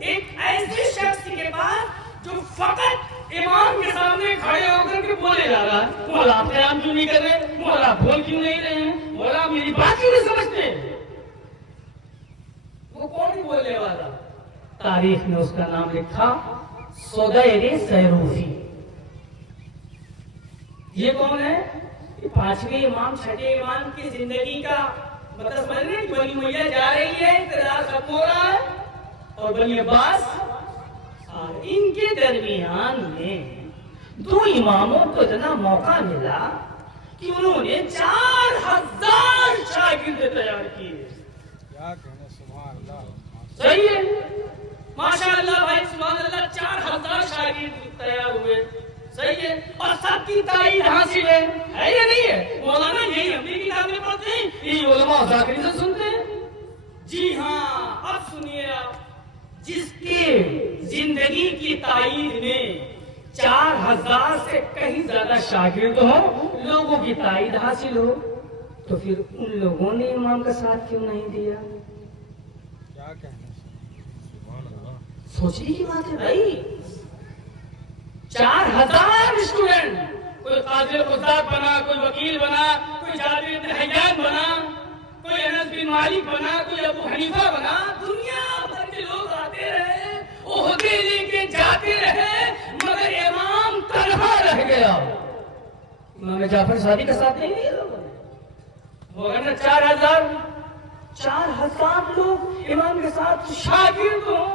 ایک ایسے شخص کے پاس جو فقط امام کے سامنے کھڑے ہو کر کے بولے جا رہا ہے, مولا آپ قیام کیوں نہیں کر رہے, مولا بول کیوں نہیں رہے ہیں, مولا میری بات کیوں نہیں سمجھتے. وہ کون بولنے والا؟ تاریخ میں اس کا نام لکھا سدیر سیروفی. یہ کون ہے؟ یہ 5ویں امام 6 امام کی زندگی کا مطلب سمجھ رہے ہیں. بنی امیہ جا رہی ہے, اقتدار ختم ہو رہا ہے, اور بنی عباس, اور ان کے درمیان میں 2 اماموں کو اتنا موقع ملا کہ انہوں نے 4000 شاگرد تیار کیے. کیا کہنا, سبحان اللہ. صحیح ہے, ماشاء اللہ بھائی, سبحان اللہ. 4000 شاگرد تیار ہوئے. صحیح ہے, اور سب کی تائید حاصل ہے یا نہیں ہے؟ مولانا یہی ہم بھی کتابیں پڑھتے ہیں, یہی علماء ذاکرین سے سنتے ہیں. جی ہاں, اب سنیے آپ, جس کے زندگی کی تائید میں 4000 سے کہیں زیادہ شاگرد ہو, لوگوں کی تائید حاصل ہو, تو پھر ان لوگوں نے امام کا ساتھ کیوں نہیں دیا؟ کیا کہنا, سبحان اللہ. سوچنے کی بات ہے بھائی. 4000 اسٹوڈنٹ, کوئی قاضی قضات بنا, کوئی وکیل بنا, کوئی جابر بن حیان بنا, کوئی انس بن مالک بنا, کوئی ابو حنیفہ بنا. دنیا بھر کے لوگ آتے رہے, عہدے لے کے جاتے رہے, مگر امام تنہا رہ گیا. امام جعفر صادق کا ساتھ نہیں دیا لوگوں نے. مگر نا 4000 لوگ امام کے ساتھ شاگرد ہوں.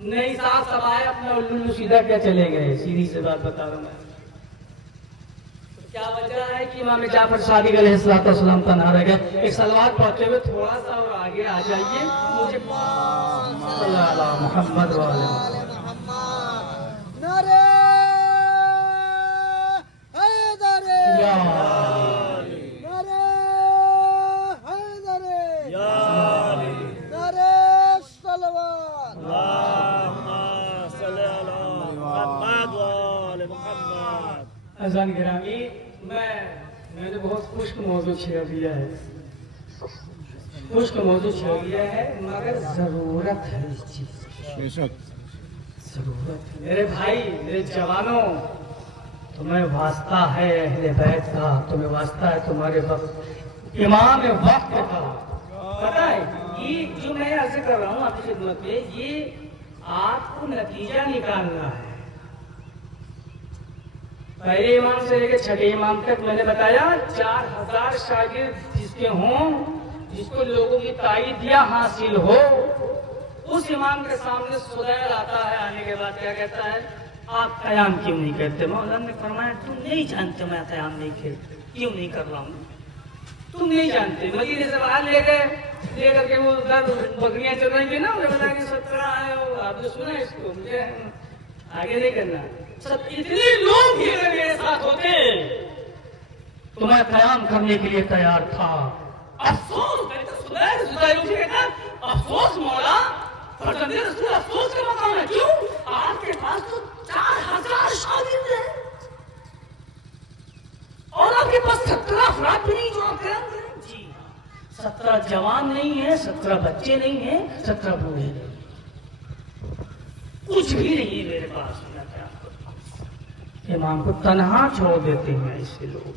نہیں صاحب, سب آئے اپنا الو سیدھا کیا چلے گئے. سیدھی سے بات بتا رہا ہوں میں. کیا وجہ ہے کہ امام جعفر صادق علیہ السلام تنہا رہ گئے؟ ایک صلوات پڑھتے ہوئے تھوڑا سا اور آگے آ جائیے. مجھے صلی اللہ علیہ محمد وعلیہ نعرہ حیدر, نعرہ حیدر, نعرہ صلوات. اذان گرامی, میں نے بہت خشک موضوع چھیڑ دیا ہے, خشک موضوع چھیڑ دیا ہے, مگر ضرورت ہے اس چیز کی. ضرورت ہے میرے بھائی, میرے جوانوں, تمہیں واسطہ ہے اہل بیت کا, تمہیں واسطہ ہے تمہارے وقت امام وقت کا. پتہ ہے یہ جو میں عرض کر رہا ہوں آپ کی خدمت میں, یہ آپ کو نتیجہ نکالنا ہے. پہلے امام سے لے کے 6 امام تک میں نے بتایا 4000 شاگرد جس کے ہوں, جس کو لوگوں کی تائید حاصل ہو, اس امام کے سامنے سدیر آتا ہے. آنے کے بعد کیا کہتا ہے, آپ قیام کیوں نہیں کرتے؟ مولانا نے فرمایا تم نہیں جانتے میں قیام نہیں کیوں نہیں کر رہا ہوں, تم نہیں جانتے. مدینے سے باہر لے کر کے وہ بکریاں چل رہی تھی نا, انہیں بتا کہ 17 آئے ہو, آپ نے سنا اس کو, مجھے آگے نہیں کرنا. اتنے لوگ بھی اگر میرے ساتھ ہوتے تو میں قیام کرنے کے لیے تیار تھا. افسوس, افسوس مولا, فرزند رسول افسوس کا مقام ہے. کیوں؟ آپ کے پاس تو 4000 شاگرد ہیں, اور آپ کے پاس 17 افراد بھی نہیں جو آپ قیام کریں. جی 17 جوان نہیں ہیں, 17 بچے نہیں ہیں, 17 بوڑھے نہیں, کچھ بھی نہیں ہے میرے پاس. امام کو تنہا چھوڑ دیتے ہیں ایسے لوگ.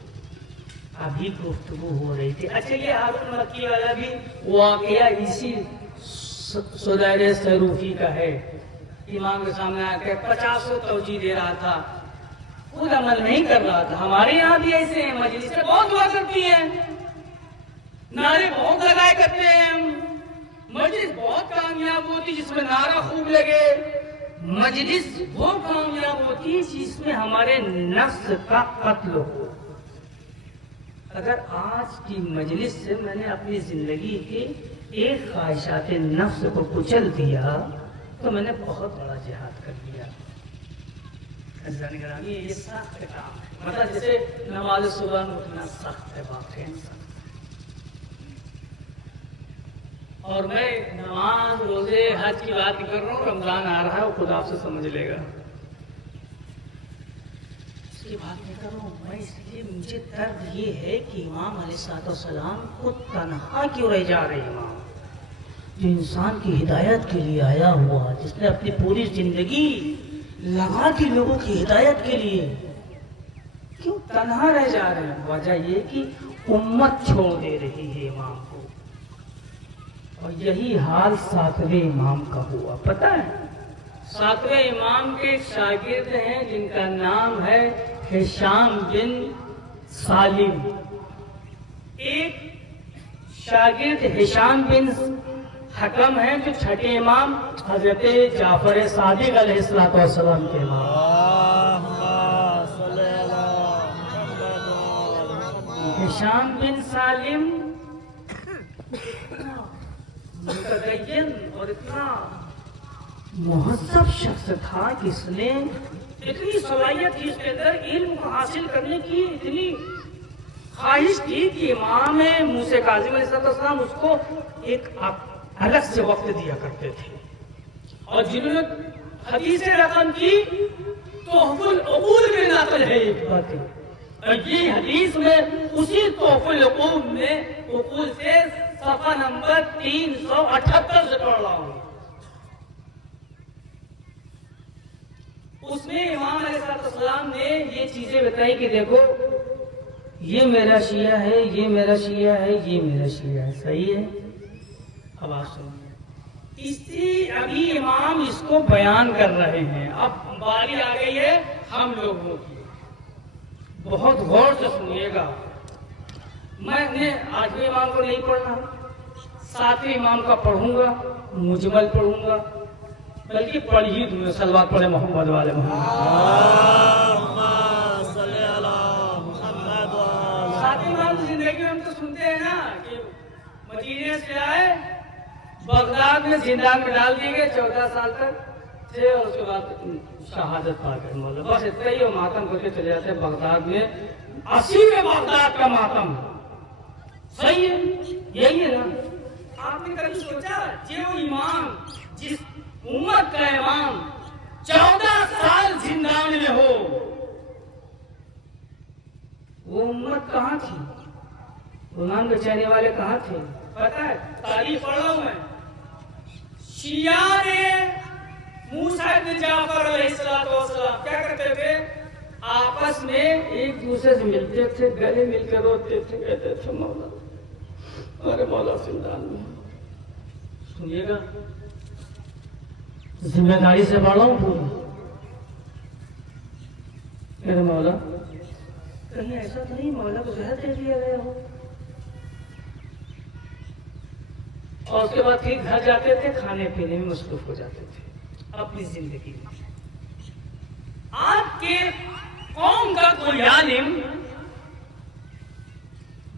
ابھی گفتگو ہو رہی تھی. اچھا, یہ ہارون مکی والا بھی واقعہ اسی سدیر سیروفی کا ہے. امام کے سامنے آ کے 50 توجیہ دے رہا تھا, خود عمل نہیں کر رہا تھا. ہمارے یہاں بھی ایسے ہیں, مجلس سے بہت دعا کرتی ہیں, نعرے بہت لگائے کرتے ہیں, مجلس بہت کامیاب ہوتی جس میں نعرہ خوب لگے. مجلس وہ کامیاب ہوتی ہے جس میں ہمارے نفس کا قتل ہو. اگر آج کی مجلس سے میں نے اپنی زندگی کے ایک خواہشات نفس کو کچل دیا تو میں نے بہت بڑا جہاد کر دیا. یہ سخت کام ہے, مطلب جیسے نماز صبح میں اٹھنا سخت ہے, واقعی سخت. اور میں نماز, روزے, حج کی بات کر رہا ہوں. رمضان آ رہا ہے, وہ خود آپ سے سمجھ لے گا. اس کی بات نہیں کر رہا ہوں میں، اس لیے مجھے درد یہ ہے کہ امام علیہ السلام کو تنہا کیوں رہ جا رہے امام، جو انسان کی ہدایت کے لیے آیا ہوا، جس نے اپنی پوری زندگی لگا دی لوگوں کی ہدایت کے لیے، کیوں تنہا رہ جا رہے ہیں؟ وجہ یہ کہ امت چھوڑ دے رہی ہے امام کو، اور یہی حال ساتویں امام کا ہوا۔ پتہ ہے ساتویں امام کے شاگرد ہیں جن کا نام ہے ہشام بن سالم، ایک شاگرد ہشام بن حکم ہیں جو چھٹے امام حضرت جعفر صادق علیہ السلام کے امام، ہشام بن سالم متدین اور اتنا مہذب شخص تھا کہ اس نے اتنی صلاحیت تھی اس کے اندر، علم کو حاصل کرنے کی اتنی خواہش تھی کہ امام موسیٰ کاظم علیہ السلام اس کو ایک الگ سے وقت دیا کرتے تھے، اور جنہوں نے حدیث رقم کی تحف العقول میں نقل ہے ایک بات، اور یہ حدیث میں اسی تحف العقول میں عقول سے صفحہ نمبر 378 سے پڑھ رہا ہوں، اس میں امام علیہ السلام نے یہ چیزیں بتائی کہ دیکھو یہ میرا شیعہ ہے، یہ میرا شیعہ ہے، یہ میرا شیعہ ہے، صحیح ہے؟ اب آپ سنیے، ابھی امام اس کو بیان کر رہے ہیں، اب باری آ گئی ہے ہم لوگوں کی، بہت غور سے سنیے گا۔ میں نے 8ویں امام کو نہیں پڑھنا، 7ویں امام کا پڑھوں گا، مجمل پڑھوں گا، بلکہ پڑھ ہی دوں، صلوات پڑھے محمد والے محمد۔ 7ویں امام تو زندگی میں ہم تو سنتے ہیں نا کہ مدینے سے آئے، بغداد میں زندان میں ڈال دیے گئے، 14 سال تک تھے، اور اس کے بعد شہادت پا گئے مولا، بس اتنا ہی، اور ماتم کر کے چلے جاتے ہیں بغداد میں، 80ویں بغداد کا ماتم، صحیح ہے؟ یہی ہے نا؟ آپ نے کبھی سوچا کہ وہ امام جس امت کا امام 14 سال زندان میں ہو، وہ امت کہاں تھی؟ غلام بیچارے والے کہاں تھے؟ پتہ ہے تاریخ پڑھ رہا ہوں میں، شیعہ نے موسیٰ بن جعفر علیہ السلام کیا کرتے تھے؟ آپس میں ایک دوسرے سے ملتے تھے، گلے مل کر روتے تھے، کہتے تھے مولا ارے مولا زندان میں۔ سنیے گا، ذمہ داری سے پڑھ رہا ہوں پوری، میرے مولا کہیں ایسا تو نہیں مولا کو زہر دے دیا گیا ہو؟ اور اس کے بعد پھر گھر جاتے تھے، کھانے پینے میں مصروف ہو جاتے تھے اپنی زندگی میں۔ آپ کے قوم کا کوئی عالم،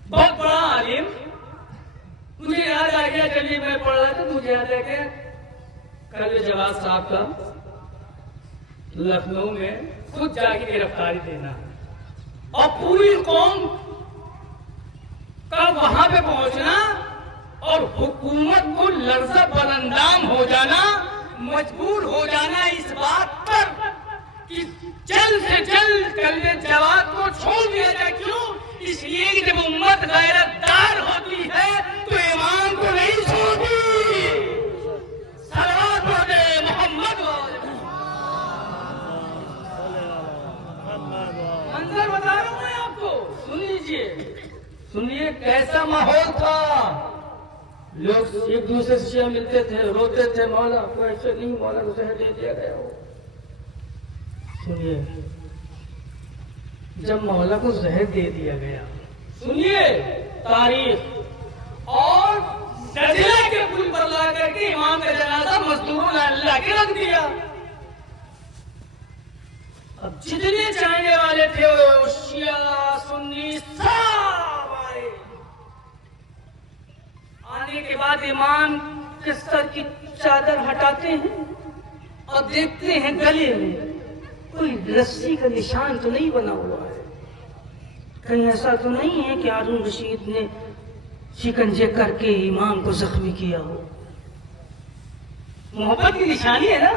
بہت بڑا عالم، مجھے یاد آ گیا جب یہ میں پڑھ رہا تھا، مجھے یاد آ گیا کل جواد صاحب کا لکھنؤ میں خود جا کے گرفتاری دینا، اور پوری قوم کا وہاں پہ پہنچنا، اور حکومت کو لرزہ بلندام ہو جانا، مجبور ہو جانا اس بات پر کہ جلد سے جلد کلمہ جواد کو چھوڑ دیا جائے۔ کیوں؟ اس لیے کہ جب امت غیرت دار ہوتی ہے تو ایمان کو نہیں چھوڑتی۔ صلوات پڑھے محمد والے۔ منظر بتا رہا ہوں میں آپ کو، سن لیجئے، سنیے کیسا ماحول تھا۔ لوگ ایک دوسرے سے ملتے تھے، روتے تھے، مولا کو ایسے نہیں، مولا کو زہر دے دیا گیا ہو۔ سنیے، جب مولا کو زہر دے دیا گیا، سنیے تاریخ، اور دجلہ کے پل پر لا کر کے امام کا جنازہ مزدوروں نے اللہ کے رکھ دیا۔ اب جتنے چاہنے والے تھے وہ شیعہ سنی سب آئے۔ آنے کے بعد امام کے سر کی چادر ہٹاتے ہیں اور دیکھتے ہیں گلے میں کوئی رسی کا نشان تو نہیں بنا ہوا ہے، کہیں ایسا تو نہیں ہے کہ ہارون رشید نے شکنجے کر کے امام کو زخمی کیا ہو۔ محبت کی نشانی ہے نا۔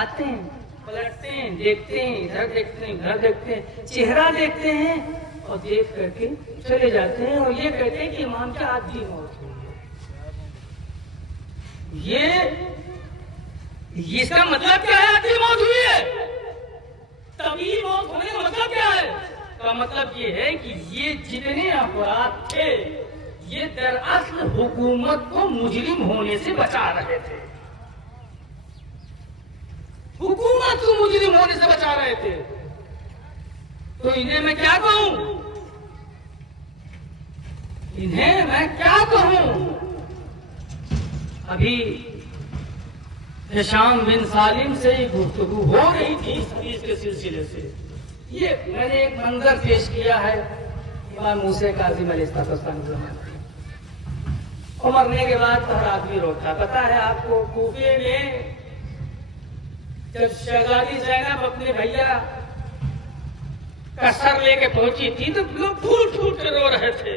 آتے ہیں پلٹتے ہیں، دیکھتے ہیں، ادھر دیکھتے ہیں، ادھر دیکھتے ہیں، چہرہ دیکھتے ہیں اور دیکھ کر کے چلے جاتے ہیں اور یہ کہتے ہیں کہ امام کی عادی موت ہوئی ہے۔ یہ اس کا مطلب کیا ہے؟ عادی موت ہوئی ہے، طبیعی موت ہونے کا مطلب کیا ہے؟ کا مطلب یہ ہے کہ یہ جتنے افراد تھے یہ دراصل حکومت کو مجرم ہونے سے بچا رہے تھے، حکومت کو مجرم ہونے سے بچا رہے تھے۔ تو انہیں میں کیا کہوں؟ انہیں میں کیا کہوں؟ ابھی ہشام بن سالم سے یہ گفتگو ہو رہی تھی اس حدیث کے سلسلے سے۔ یہ میں نے ایک منظر پیش کیا ہے امام موسیٰ کاظم علیہ السلام کے زمانے میں۔ اور مرنے کے بعد ہر آدمی روتا۔ پتا ہے آپ کو کوفے میں جب شہزادی زینب اپنے بھیا کا سر لے کے پہنچی تھی تو لوگ پھول پھول کے رو رہے تھے۔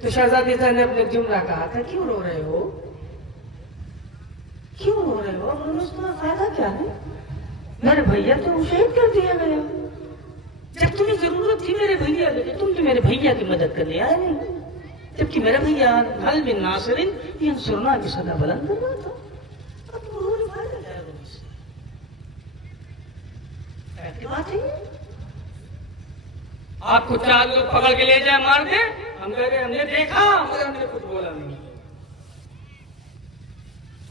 تو شہزادی زینب نے جملہ کہا تھا، کیوں رو رہے ہو؟ کیوں رو رہے ہو؟ اس کا فائدہ کیا ہے؟ میرے بھیا تو شہید کر دیا گیا، جب تمہیں ضرورت تھی میرے بھیا کی، تم تو میرے بھیا کی مدد کرنے آئے نہیں، جبکہ میرا بھیا حل بن ناصر ینصرنا کی صدا بلند کر رہا تھا۔ اب تم رو رہے، فائدہ کیا ہے اس سے؟ ایسی بات ہے آپ کو چار لوگ پکڑ کے لے جائے مار دے، ہم کہہ رہے ہم نے دیکھا مگر ہم نے کچھ بولا نہیں،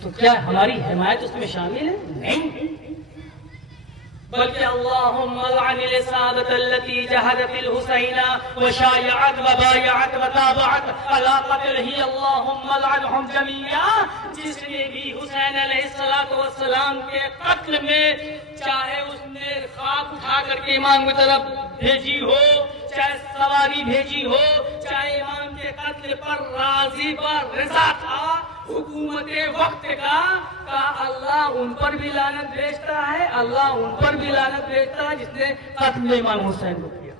تو کیا ہماری حمایت اس میں شامل ہے؟ نہیں، بلکہ اللہم لعن العصابۃ التي جہدت الحسین وشایعت وبایعت وتابعت علی قتلہ، اللہم لعنہم جمیعا، جس نے بھی حسین علیہ السلام کے قتل میں چاہے اس نے خاک اٹھا کر کے امام کی طرف بھیجی ہو، چاہے سواری بھیجی ہو، چاہے امام کے قتل پر راضی پر رضا تھا حکومت وقت کا اللہ ان پر بھی لعنت بھیجتا ہے، اللہ ان پر بھی لعنت بھیجتا ہے جس نے قتل امام حسین کو کیا۔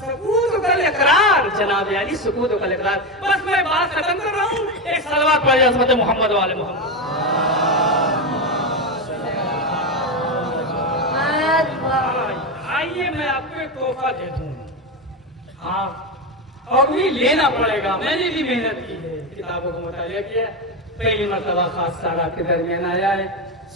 سکوت کا اقرار جناب علی، سکوت کا اقرار۔ بس میں بات ختم کر رہا ہوں، ایک صلوات پڑھ عظمت محمد والے محمد۔ آئیے میں آپ کو ایک تحفہ دے دوں، ہاں، اور بھی لینا پڑے گا۔ میں نے بھی محنت کی ہے، کتابوں کو مطالعہ کیا، پہلی مرتبہ خاص سارا کے درمیان آیا ہے۔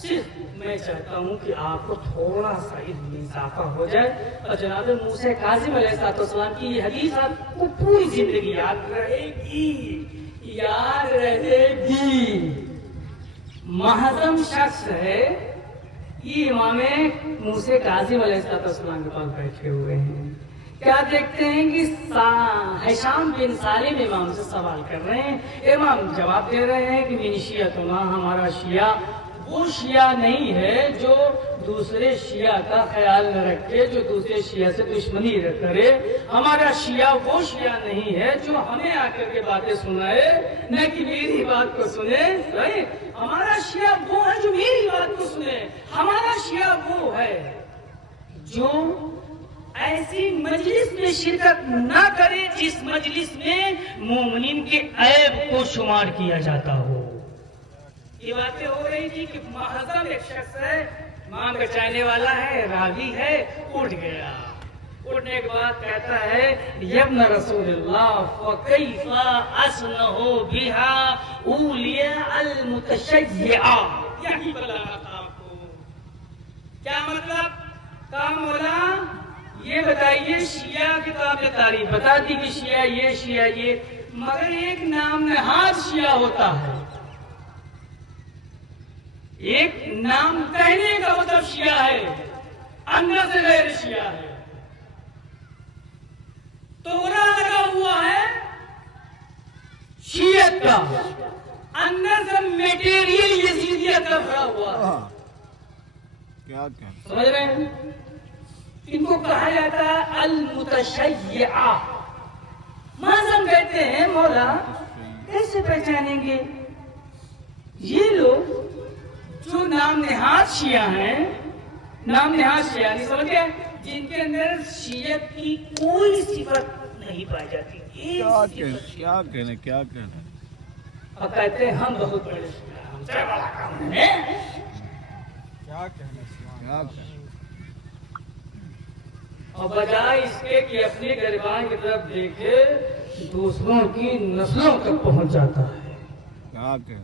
صرف میں چاہتا ہوں کہ آپ کو تھوڑا سا اضافہ ہو جائے اور جناب موسیٰ کاظم علیہ السلام کی یہ حدیث آپ کو پوری زندگی یاد رہے گی، یاد رہے گی۔ مہذب شخص ہے یہ، امام موسیٰ کاظم علیہ السلام کے پاس بیٹھے ہوئے ہیں، کیا دیکھتے ہیں کہ ہشام بن سالم امام سے سوال کر رہے ہیں، امام جواب دے رہے ہیں کہ من شیعتنا، ہمارا شیعہ وہ شیعہ نہیں ہے جو دوسرے شیعہ کا خیال نہ رکھے، جو دوسرے شیعہ سے دشمنی کرے، ہمارا شیعہ وہ شیعہ نہیں ہے جو ہمیں آ کر کے باتیں سنائے نہ کہ میری بات کو سنے، ہمارا شیعہ وہ ہے جو میری بات کو سنے، ہمارا شیعہ وہ ہے جو ایسی مجلس میں شرکت نہ کرے جس مجلس میں مومنین کے عیب کو شمار کیا جاتا ہو۔ یہ باتیں ہو رہی تھی کہ مہذب ایک شخص ہے، امام کا چاہنے والا ہے، راوی ہے، اٹھ گیا، اٹھنے کے بعد کہتا ہے یبن رسول اللہ فکیف اصنع بها اولیاء المتشیعہ، یہی بتانا تھا آپ کو۔ کیا مطلب؟ کہا مولا یہ بتائیے، شیعہ کی تو آپ نے تعریف بتا دی کہ شیعہ یہ شیعہ یہ، مگر ایک نام نہاد شیعہ ہوتا ہے، ایک نام کہنے کا مطلب شیعہ ہے، اندر سے غیر شیعہ ہے، توڑا لگا ہوا ہے شیعت کا، اندر سے میٹیریل یزیدیت کا بھرا ہوا ہے۔ کیا سمجھ رہے ہیں؟ ان کو کہا جاتا ہے المتشیعہ۔ معظم کہتے ہیں مولا کیسے پہچانیں گے یہ لوگ جو نام نہاد شیعہ ہیں، نام نہاد شیعہ نہیں سمجھ گئے، جن کے اندر شیعت کی کوئی صفت نہیں پائی جاتی، کیا کہنا اور کہتے ہیں ہم بہت بڑے شیعہ، ہم سے بڑا کام ہے، کیا کہنا اور بجائے اس کے کہ اپنے گریبان کی طرف دیکھے دوسروں کی نسلوں تک پہنچ جاتا ہے. کیا کہ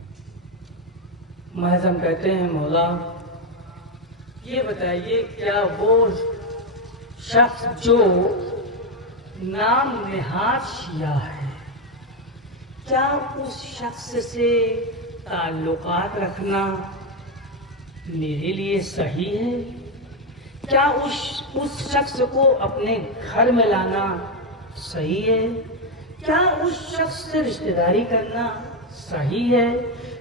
محض ہم کہتے ہیں مولا یہ بتائیے کیا وہ شخص جو نام نہاد شیعہ ہے کیا اس شخص سے تعلقات رکھنا میرے لیے صحیح ہے؟ کیا اس شخص کو اپنے گھر میں لانا صحیح ہے؟ کیا اس شخص سے رشتہ داری کرنا صحیح ہے؟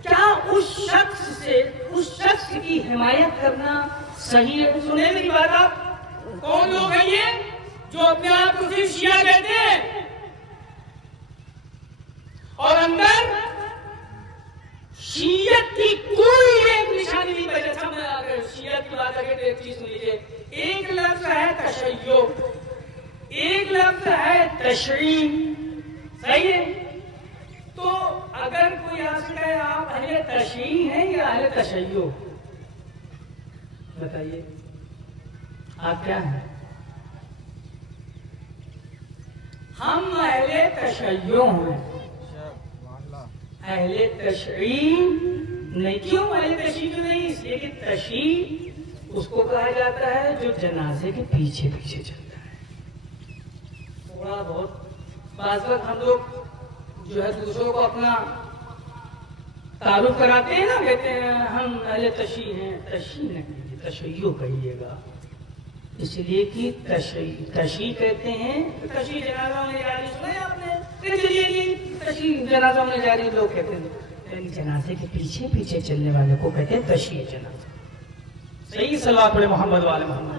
کیا اس شخص کی حمایت کرنا صحیح ہے؟ سنیں میری بات آپ. کون لوگ ہیں یہ جو اپنے آپ کو صرف شیعہ کہتے ہیں اور اندر شیعت کی کوئی ایک نشانی نہیں پہلے. سامنے آ کر شیعت کی بات کریں تو ایک چیز سن لیجیے. ایک لفظ ہے تشیع, ایک لفظ ہے تشریع. صحیح ہے؟ تو اگر کوئی آپ سے کہے آپ اہل تشریع ہیں یا اہل تشیع, بتائیے آپ کیا ہیں؟ ہم اہل تشیع ہیں, اہل تشریع نہیں. کیوں اہل تشیع کیوں نہیں؟ اس لیے کہ تشیع اس کو کہا جاتا ہے جو جنازے کے پیچھے پیچھے چلتا ہے. تھوڑا بہت بعض وقت ہم لوگ جو ہے دوسروں کو اپنا تعارف کراتے ہیں نا, کہتے ہیں ہم اہل تشیع ہیں. تشیع نہ کہیے, تشیع کہیے گا. اس لیے کہ تشیع کہتے ہیں تشیع جنازہ میں جاری. سنا آپ نے تشیع جنازہ میں جاری لوگ کہتے ہیں جنازے کے پیچھے پیچھے چلنے والے کو کہتے ہیں تشیع جنازہ. صحیح صلوات پڑھے محمد والے محمد.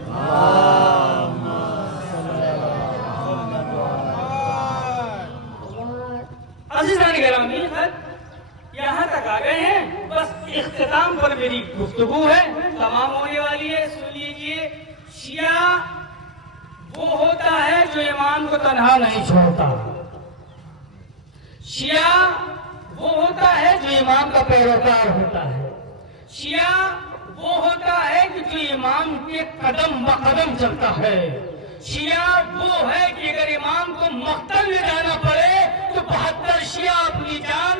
عزیزان گرامی یہاں تک آ گئے ہیں, بس اختتام پر میری گفتگو ہے, تمام ہونے والی ہے. سن لیجیے, شیعہ وہ ہوتا ہے جو ایمان کو تنہا نہیں چھوڑتا. شیعہ وہ ہوتا ہے جو ایمان کا پیروکار ہوتا ہے. شیعہ وہ ہوتا ہے کہ جو ایمان کے قدم بقدم چلتا ہے. شیعہ وہ ہے کہ اگر امام کو مقتل میں جانا پڑے تو 72 شیعہ اپنی جان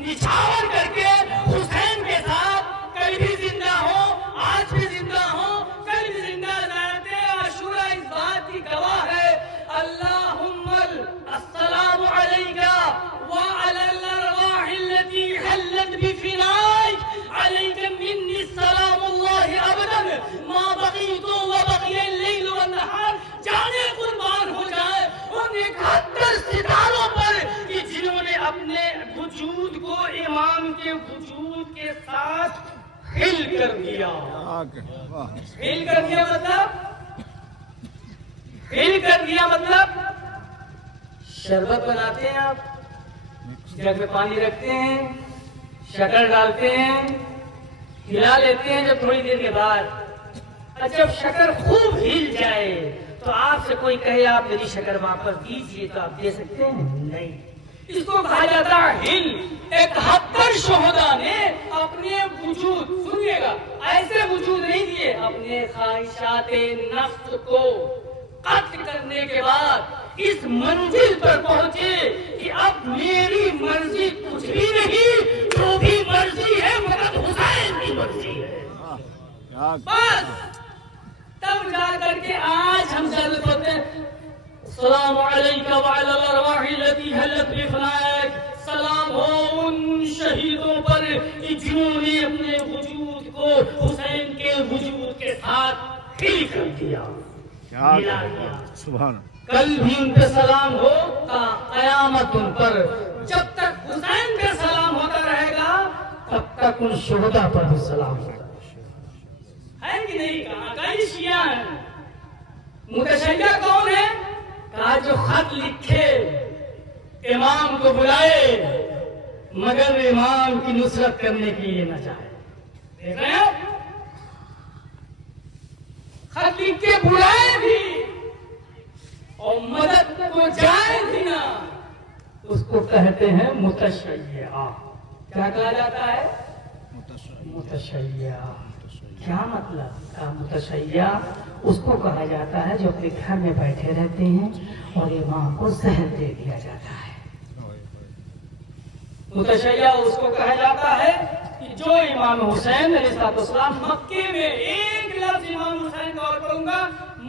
نچھاور کر کے حسین کے ساتھ کل بھی زندہ ہو, آج بھی زندہ ہو, کل بھی زندہ رہتے. عاشورہ اس بات کی گواہ ہے. اللہم السلام علیکہ وعلی الارواح التي حلت بفنائک علیک منی السلام اللہ ابدا ما بقیت وبقی اللیل والنہار. جانے قربان ہو جائے ان 71 ستاروں پر کہ جنہوں نے اپنے وجود کو امام کے وجود کے ساتھ ہل کر دیا. ہل کر دیا مطلب شربت بناتے ہیں آپ, جگ میں پانی رکھتے ہیں, شکر ڈالتے ہیں, ہلا لیتے ہیں. جب تھوڑی دیر کے بعد جب شکر خوب ہل جائے تو آپ سے کوئی کہے آپ میری شکر واپس دیجیے تو آپ دے سکتے ہیں؟ نہیں. اس کو کہا جاتا ہے ہل. 71 شہداء نے اپنے وجود, سنیے گا, ایسے وجود نہیں دیے, اپنے خواہشات نفس کو قتل کرنے کے بعد اس منزل پر پہنچے کہ اب میری مرضی کچھ بھی نہیں, جو بھی مرضی ہے فقط حسین کی مرضی ہے. بس تب جا کر کے آج ہم سب پڑھتے ہیں السلام علیکہ وعلی الارواح التي حلت بفنائک. سلام ہو ان شہیدوں پر جنہوں نے اپنے وجود کو حسین کے وجود کے ساتھ ہل کر دیا, ملا دیا. سبحان. کل بھی ان پہ سلام ہو تا قیامت ان پر. جب تک حسین پہ سلام ہوتا رہے گا تب تک ان شہداء پر بھی سلام ہوتا ہے کہ نہیں. کہاں کئی شیعہ ہیں. متشیع کون ہے؟ کہا جو خط لکھے, امام کو بلائے مگر امام کی نصرت کرنے کے لیے نہ چاہے. دیکھ رہے ہیں, خط لکھ کے بلائے بھی اور مدد کو جائے بھی نہ, اس کو کہتے ہیں متشیعہ. کیا کہا جاتا ہے؟ متشیعہ. کیا مطلب کا متشیع اس کو کہا جاتا ہے جو اپنے گھر میں بیٹھے رہتے ہیں اور امام کو زہر دے دیا جاتا ہے. متشیع اس کو کہا جاتا ہے کہ جو امام حسین علیہ السلام مکے میں، ایک لفظ امام حسین کا اور کروں گا،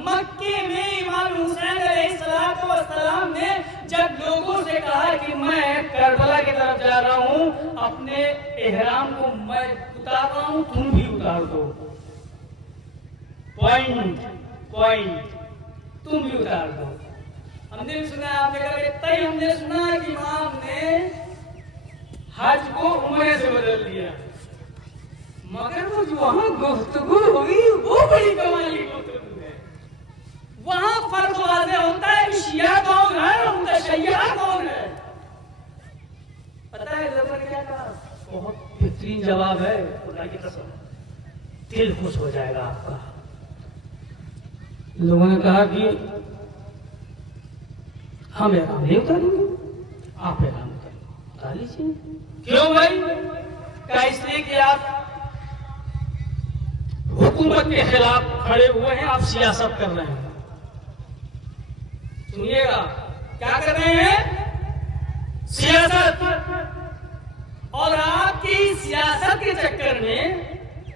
مکے میں امام حسین علیہ السلام نے جب لوگوں سے کہا کہ میں کربلا کی طرف جا رہا ہوں، اپنے احرام کو میں اتار رہا ہوں، تم بھی اتار دو. پوائنٹ تم بھی اتار دو. ہم نے بھی سنا، آپ نے کہا ہم نے سنا کہ امام نے حج کو عمرے سے بدل دیا، مگر وہ جو وہاں گفتگو ہوئی وہ بڑی کمالی گفتگو ہے. وہاں فرق واضح ہوتا ہے کہ شیعہ کون ہے اور متشیع کون ہے. پتہ ہے لوگوں نے کیا کہا؟ بہت بہترین جواب ہے، خدا کی قسم دل خوش ہو جائے گا آپ کا. لوگوں نے کہا کہ ہم احرام نہیں اتاریں گے، آپ احرام اتار لیجیے. کیوں بھائی؟ کیا اس لیے کہ آپ حکومت کے خلاف کھڑے ہوئے ہیں، آپ سیاست کر رہے ہیں. سنیے گا، کیا کر رہے ہیں؟ سیاست. اور آپ کی سیاست کے چکر میں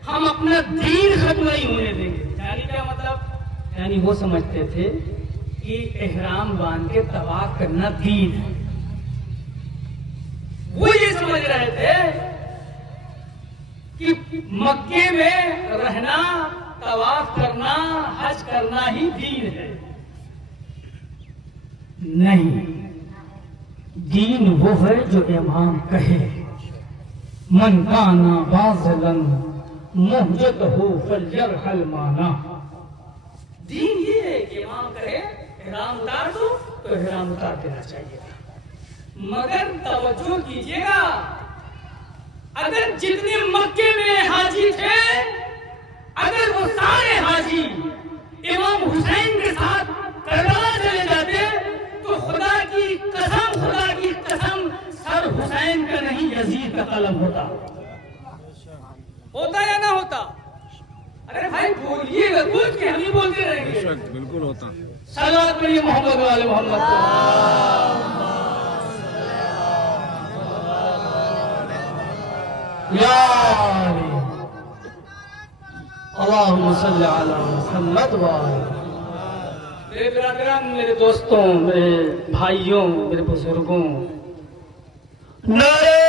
ہم اپنا دین ختم نہیں ہونے دیں گے. یعنی کیا مطلب؟ یعنی وہ سمجھتے تھے کہ احرام باندھ کے طواف کرنا دین ہے. وہ یہ سمجھ رہے تھے کہ مکے میں رہنا، طواف کرنا، حج کرنا ہی دین ہے. نہیں، دین وہ ہے جو امام کہے. من کانا باذلاً محجتہ فلیرحل مانا. دین یہ ہے کہ امام کہے احرام اتار دو تو احرام اتار دینا چاہیے. مگر توجہ کیجیے گا، اگر جتنے مکے میں حاجی تھے، اگر وہ سارے حاجی امام حسین کے ساتھ کربلا چلے جاتے تو خدا کی قسم سر حسین کا نہیں یزید کا قلم ہوتا. ہوتا یا نہ ہوتا؟ ارے بھائی بولیے گا کچھ کہ ہم ہی بولتے رہیں گے. بالکل ہوتا. صلوات پڑھیے محمد والے محمد کو. یا اللہم صلی علی محمد والے. میرے برادران، میرے دوستوں، میرے بھائیوں، میرے بزرگوں، نعرہ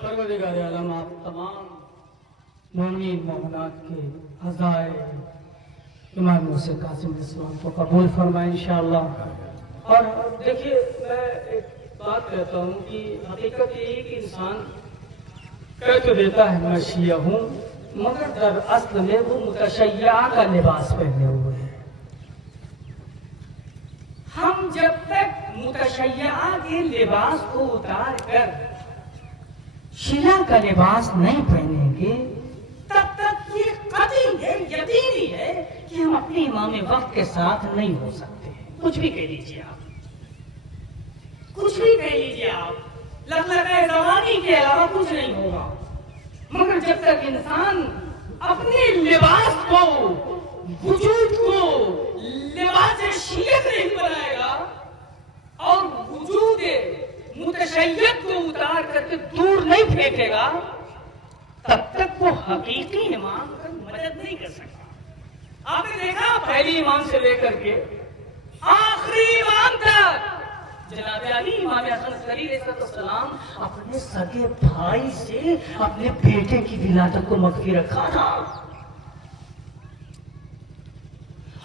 پروردگار عالم آپ تمام مومنین مومنات کے عزائے امام موسیٰ قاسم علیہ السلام کو قبول فرمائے انشاءاللہ. اور دیکھیے، میں ایک بات کہتا ہوں کہ حقیقت یہ ہے کہ انسان کہہ تو دیتا ہے میں شیعہ ہوں، مگر در اصل میں وہ متشیع کا لباس پہنے ہوئے ہیں. ہم جب تک متشیع کے لباس کو اتار کر شیعہ کا لباس نہیں پہنیں گے، تب تک یہ قطعی ہے، یقینی ہے کہ ہم اپنے امام وقت کے ساتھ نہیں ہو سکتے. کچھ بھی کہہ لیجیے آپ، کچھ بھی کہہ لیجیے آپ، لخلقہ زمانی کے علاوہ کچھ نہیں ہوگا. مگر جب تک انسان اپنے لباس کو، وجود کو لباس شیعت نہیں بنائے گا اور وجود متشیع کو اتار کر کے دور نہیں پھینکے گا، تب تک وہ حقیقی امام کا مدد نہیں کر سکتا. آپ نے دیکھا پہلی امام سے لے کر کے آخری امام تک جناب علی امام حسن علیہ السلام اپنے سگے بھائی سے اپنے بیٹے کی ولادت کو مخفی رکھا تھا.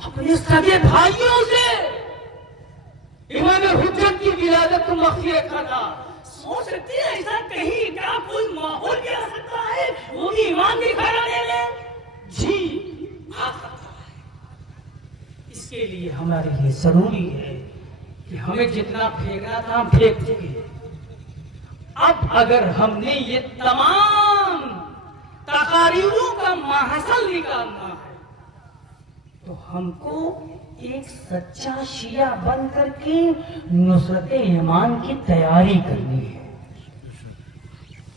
اپنے سگے بھائیوں سے امام حجت کی ولادت کو مخفی رکھا تھا. سوچ سکتے ہیں ایسا کہیں کیا کوئی ماحول کیا سکتا ہے وہ بھی امام کے گھرانے میں؟ جی آ سکتا ہے. اس کے لیے ہمارے لیے ضروری ہے کہ ہمیں جتنا پھینکنا تھا ہم پھینک چکے. اب اگر ہم نے یہ تمام تقاریروں کا محصل نکالنا ہے تو ہم کو ایک سچا شیعہ بن کر کے نصرت ایمان کی تیاری کرنی ہے.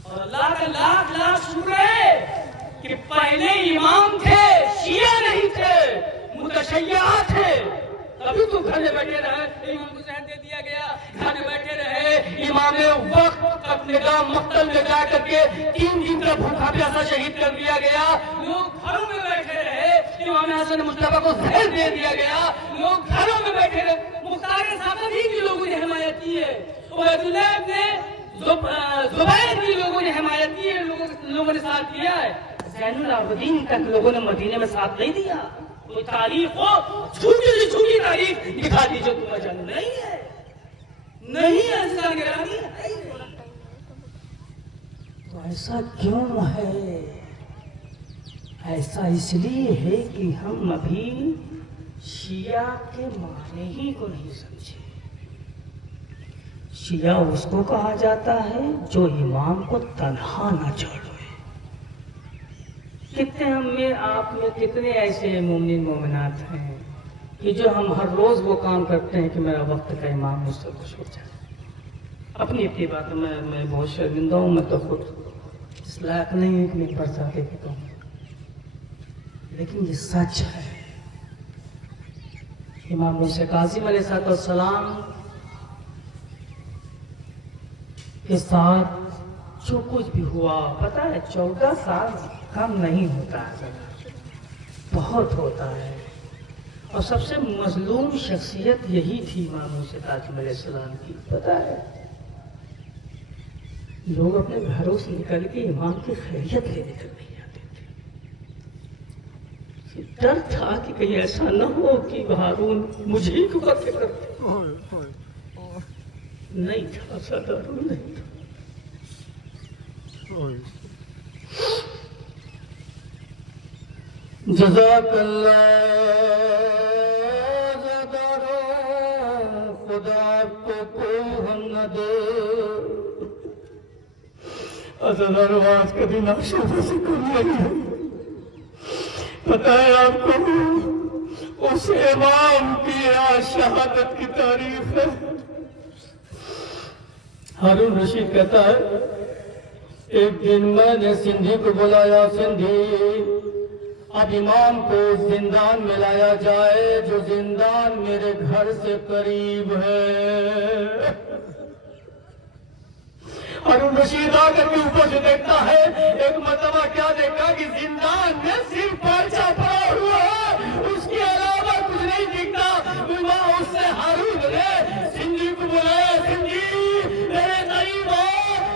اور اللہ کا لاکھ لاکھ شکر ہے کہ پہلے امام تھے، شیعہ نہیں تھے، متشیعہ تھے. ابھی تو گھر میں بیٹھے رہے، امام کو زہر دے دیا گیا، گھر میں بیٹھے رہے. امام وقت اپنے گاہ مقتل میں جا کر کے 3 دن کا بھوکا پیاسا شہید کر دیا گیا. لوگ گھروں میں بیٹھے رہے، امام حسن مصطفیٰ کو زہر دے دیا گیا. لوگ گھروں میں بیٹھے رہے. مختار صاحب بھی لوگوں نے حمایت کی ہے، عبید اللہ ابن زبیر بھی لوگوں نے حمایت کی ہے، لوگوں نے ساتھ دیا ہے. زین العابدین تک لوگوں نے مدینے میں ساتھ نہیں دیا. کوئی تاریخ ہو، چھوٹی سی چھوٹی تاریخ دکھا دیجیے. تمہیں جانو نہیں ہے، نہیں ہے. تو ایسا کیوں ہے؟ ایسا اس لیے ہے کہ ہم ابھی شیعہ کے معنی ہی کو نہیں سمجھے. شیعہ اس کو کہا جاتا ہے جو امام کو تنہا نہ چھوڑے. کتنے ہم میں آپ میں کتنے ایسے مومنین مومنات ہیں کہ جو ہم ہر روز وہ کام کرتے ہیں کہ میرا وقت کا امام مجھ سے خوش ہو جائے. اپنی بات میں بہت شرمندہ ہوں. میں تو خود اس لائق نہیں ہوں کہ میں پرچا کے کہوں، لیکن یہ سچ ہے. امام موسیٰ کاظم علیہ السلام کے ساتھ جو کچھ بھی ہوا، پتہ ہے 14 سال کم نہیں ہوتا ہے، بہت ہوتا ہے. اور سب سے مظلوم شخصیت یہی تھی امام موسیٰ کاظم علیہ السلام کی. پتہ ہے لوگ اپنے گھروں سے نکل کے امام کی خیریت لینے تک نہیں آتے تھے. ڈر تھا کہ کہیں ایسا نہ ہو کہ ہارون مجھے ہی کو قتل کر دے. نہیں تھا، ایسا ڈر نہیں تھا. جزاک اللہ زدارو، خدا کو کوئی ہم نہ دے. ازدارو آج کا دن آشیدہ سے کر لیں. پتہ ہے آپ کو اس امام کی شہادت کی تاریخ ہے. ہارون رشید کہتا ہے ایک دن میں نے سندھی کو بلایا، سندھی اب امام کو زندان میں لایا جائے جو زندان میرے گھر سے قریب ہے. ہارون رشید آ کر کے اوپر سے دیکھتا ہے، ایک مرتبہ کیا دیکھا کہ زندان میں صرف پرچہ پڑا ہوا ہے، اس کے علاوہ کچھ نہیں دکھتا. اس سے ہارون نے سندھی کو بلایا، سندھی میرے قریب ہو.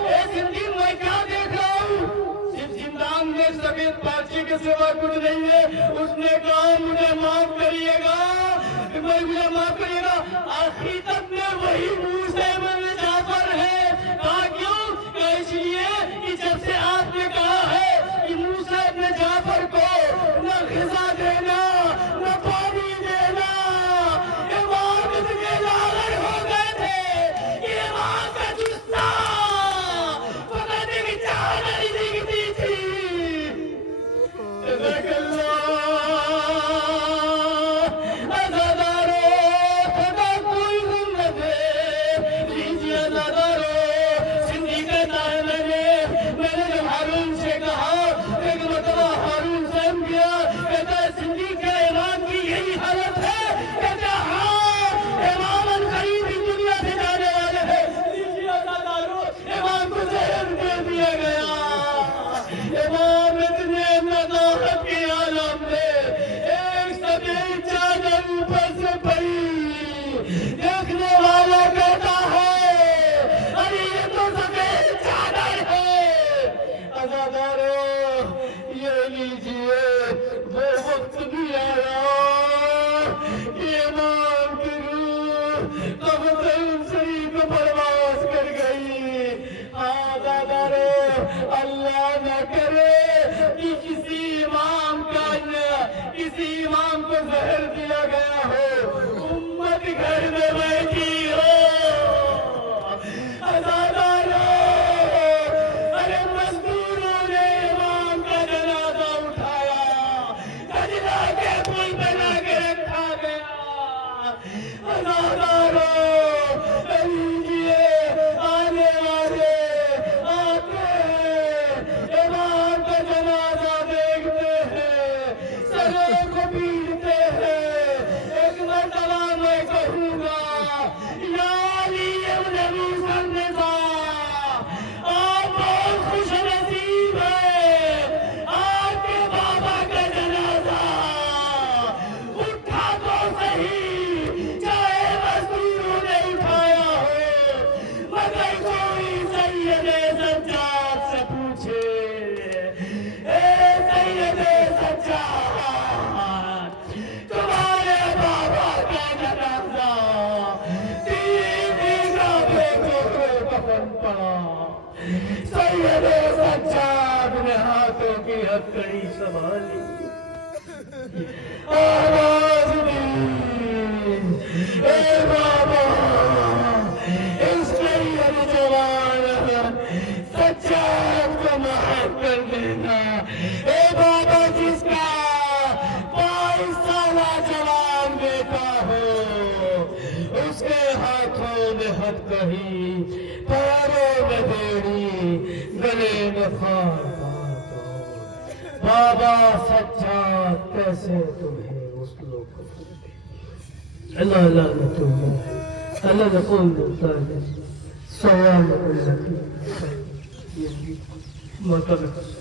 اے سندھی میں کیا دیکھ رہا ہوں؟ صرف زندان میں سفید پرچے کے سوا کچھ نہیں ہے. اس نے کہا مجھے معاف کریے گا، مجھے معاف کریے گا. آخری تک میں وہی موسیٰ ابن جعفر ہے. کہا کیوں؟ کہ اس لیے کہ جب سے آپ نے کہا ہے کہ موسیٰ ابن جعفر کو نہ غذا دینا نہ پانی دینا، امام اتنے لاغر ہو گئے تھے کہ امام کا جسہ پتہ نہیں کہ چاہ نہیں دکھتی تھی. جزاک اللہ ازادارو، خدا کوئی غم نہ دے. لیجیے ازادارو، سندھی کہتا ہے میں نے جب ہارون سے کہا، ایک مرتبہ ہارون سہم گیا. کہتا ہے سندھی کے امام کی یہی حالت ہے. کہتا ہاں، امام قریب ہی دنیا سے جانے والے ہیں. لیجیے ازادارو، امام کو زہر دے دیا گیا. امام اتنے نزاکت کے عالم میں ایک سفید چادر اوپر سے پڑی. دیکھنے والا کہتا ہے ارے یہ تو سفید چادر ہے. ازادارو یہ لیجیے، وہ وقت بھی آیا کہ امام کی روح قبر انسانی کو پرواز کر گئی. ازادارو اللہ نہ کرے کہ کسی امام کو زہر دیا گیا ہو گھر میں بیٹھی ہو ازادارو، ارے مزدوروں نے امام کا جنازہ اٹھایا، کجلا کے پل بنا کے رکھا گیا، ازادارو لیجیے آنے والے آتے ہیں، امام کا جنازہ دیکھتے ہیں، سروں کو پیٹتے ہیں، ایک مرتبہ میں کہوں گا یا علی ابن موسیٰ النساء، آپ بہت خوش نصیب ہیں، آپ کے بابا کا جنازہ اٹھا تو صحیح، چاہے مزدوروں نے اٹھایا ہو، مگر کوئی سید سجاد سے پوچھے، اے سید سجاد، تمہارے بابا کا جنازہ تین بیگھہ بیٹوں کو کفن پڑا، سید سجاد نے ہاتھوں کی ہتھکڑی سنبھالی، آواز دی، اے بابا اس سید جوان سجاد کو معاف کر دینا، اے بابا جس کا 22 سالہ جوان بیٹا ہو، اس کے ہاتھوں میں ہتھکڑی، پیروں میں بیڑی، گلے میں خار بات ہو، بابا سجاد کیسے تمہیں اس لوگ کو دے؟ اللہ اللہ تمہیں اللہ نقول سوال مرتبہ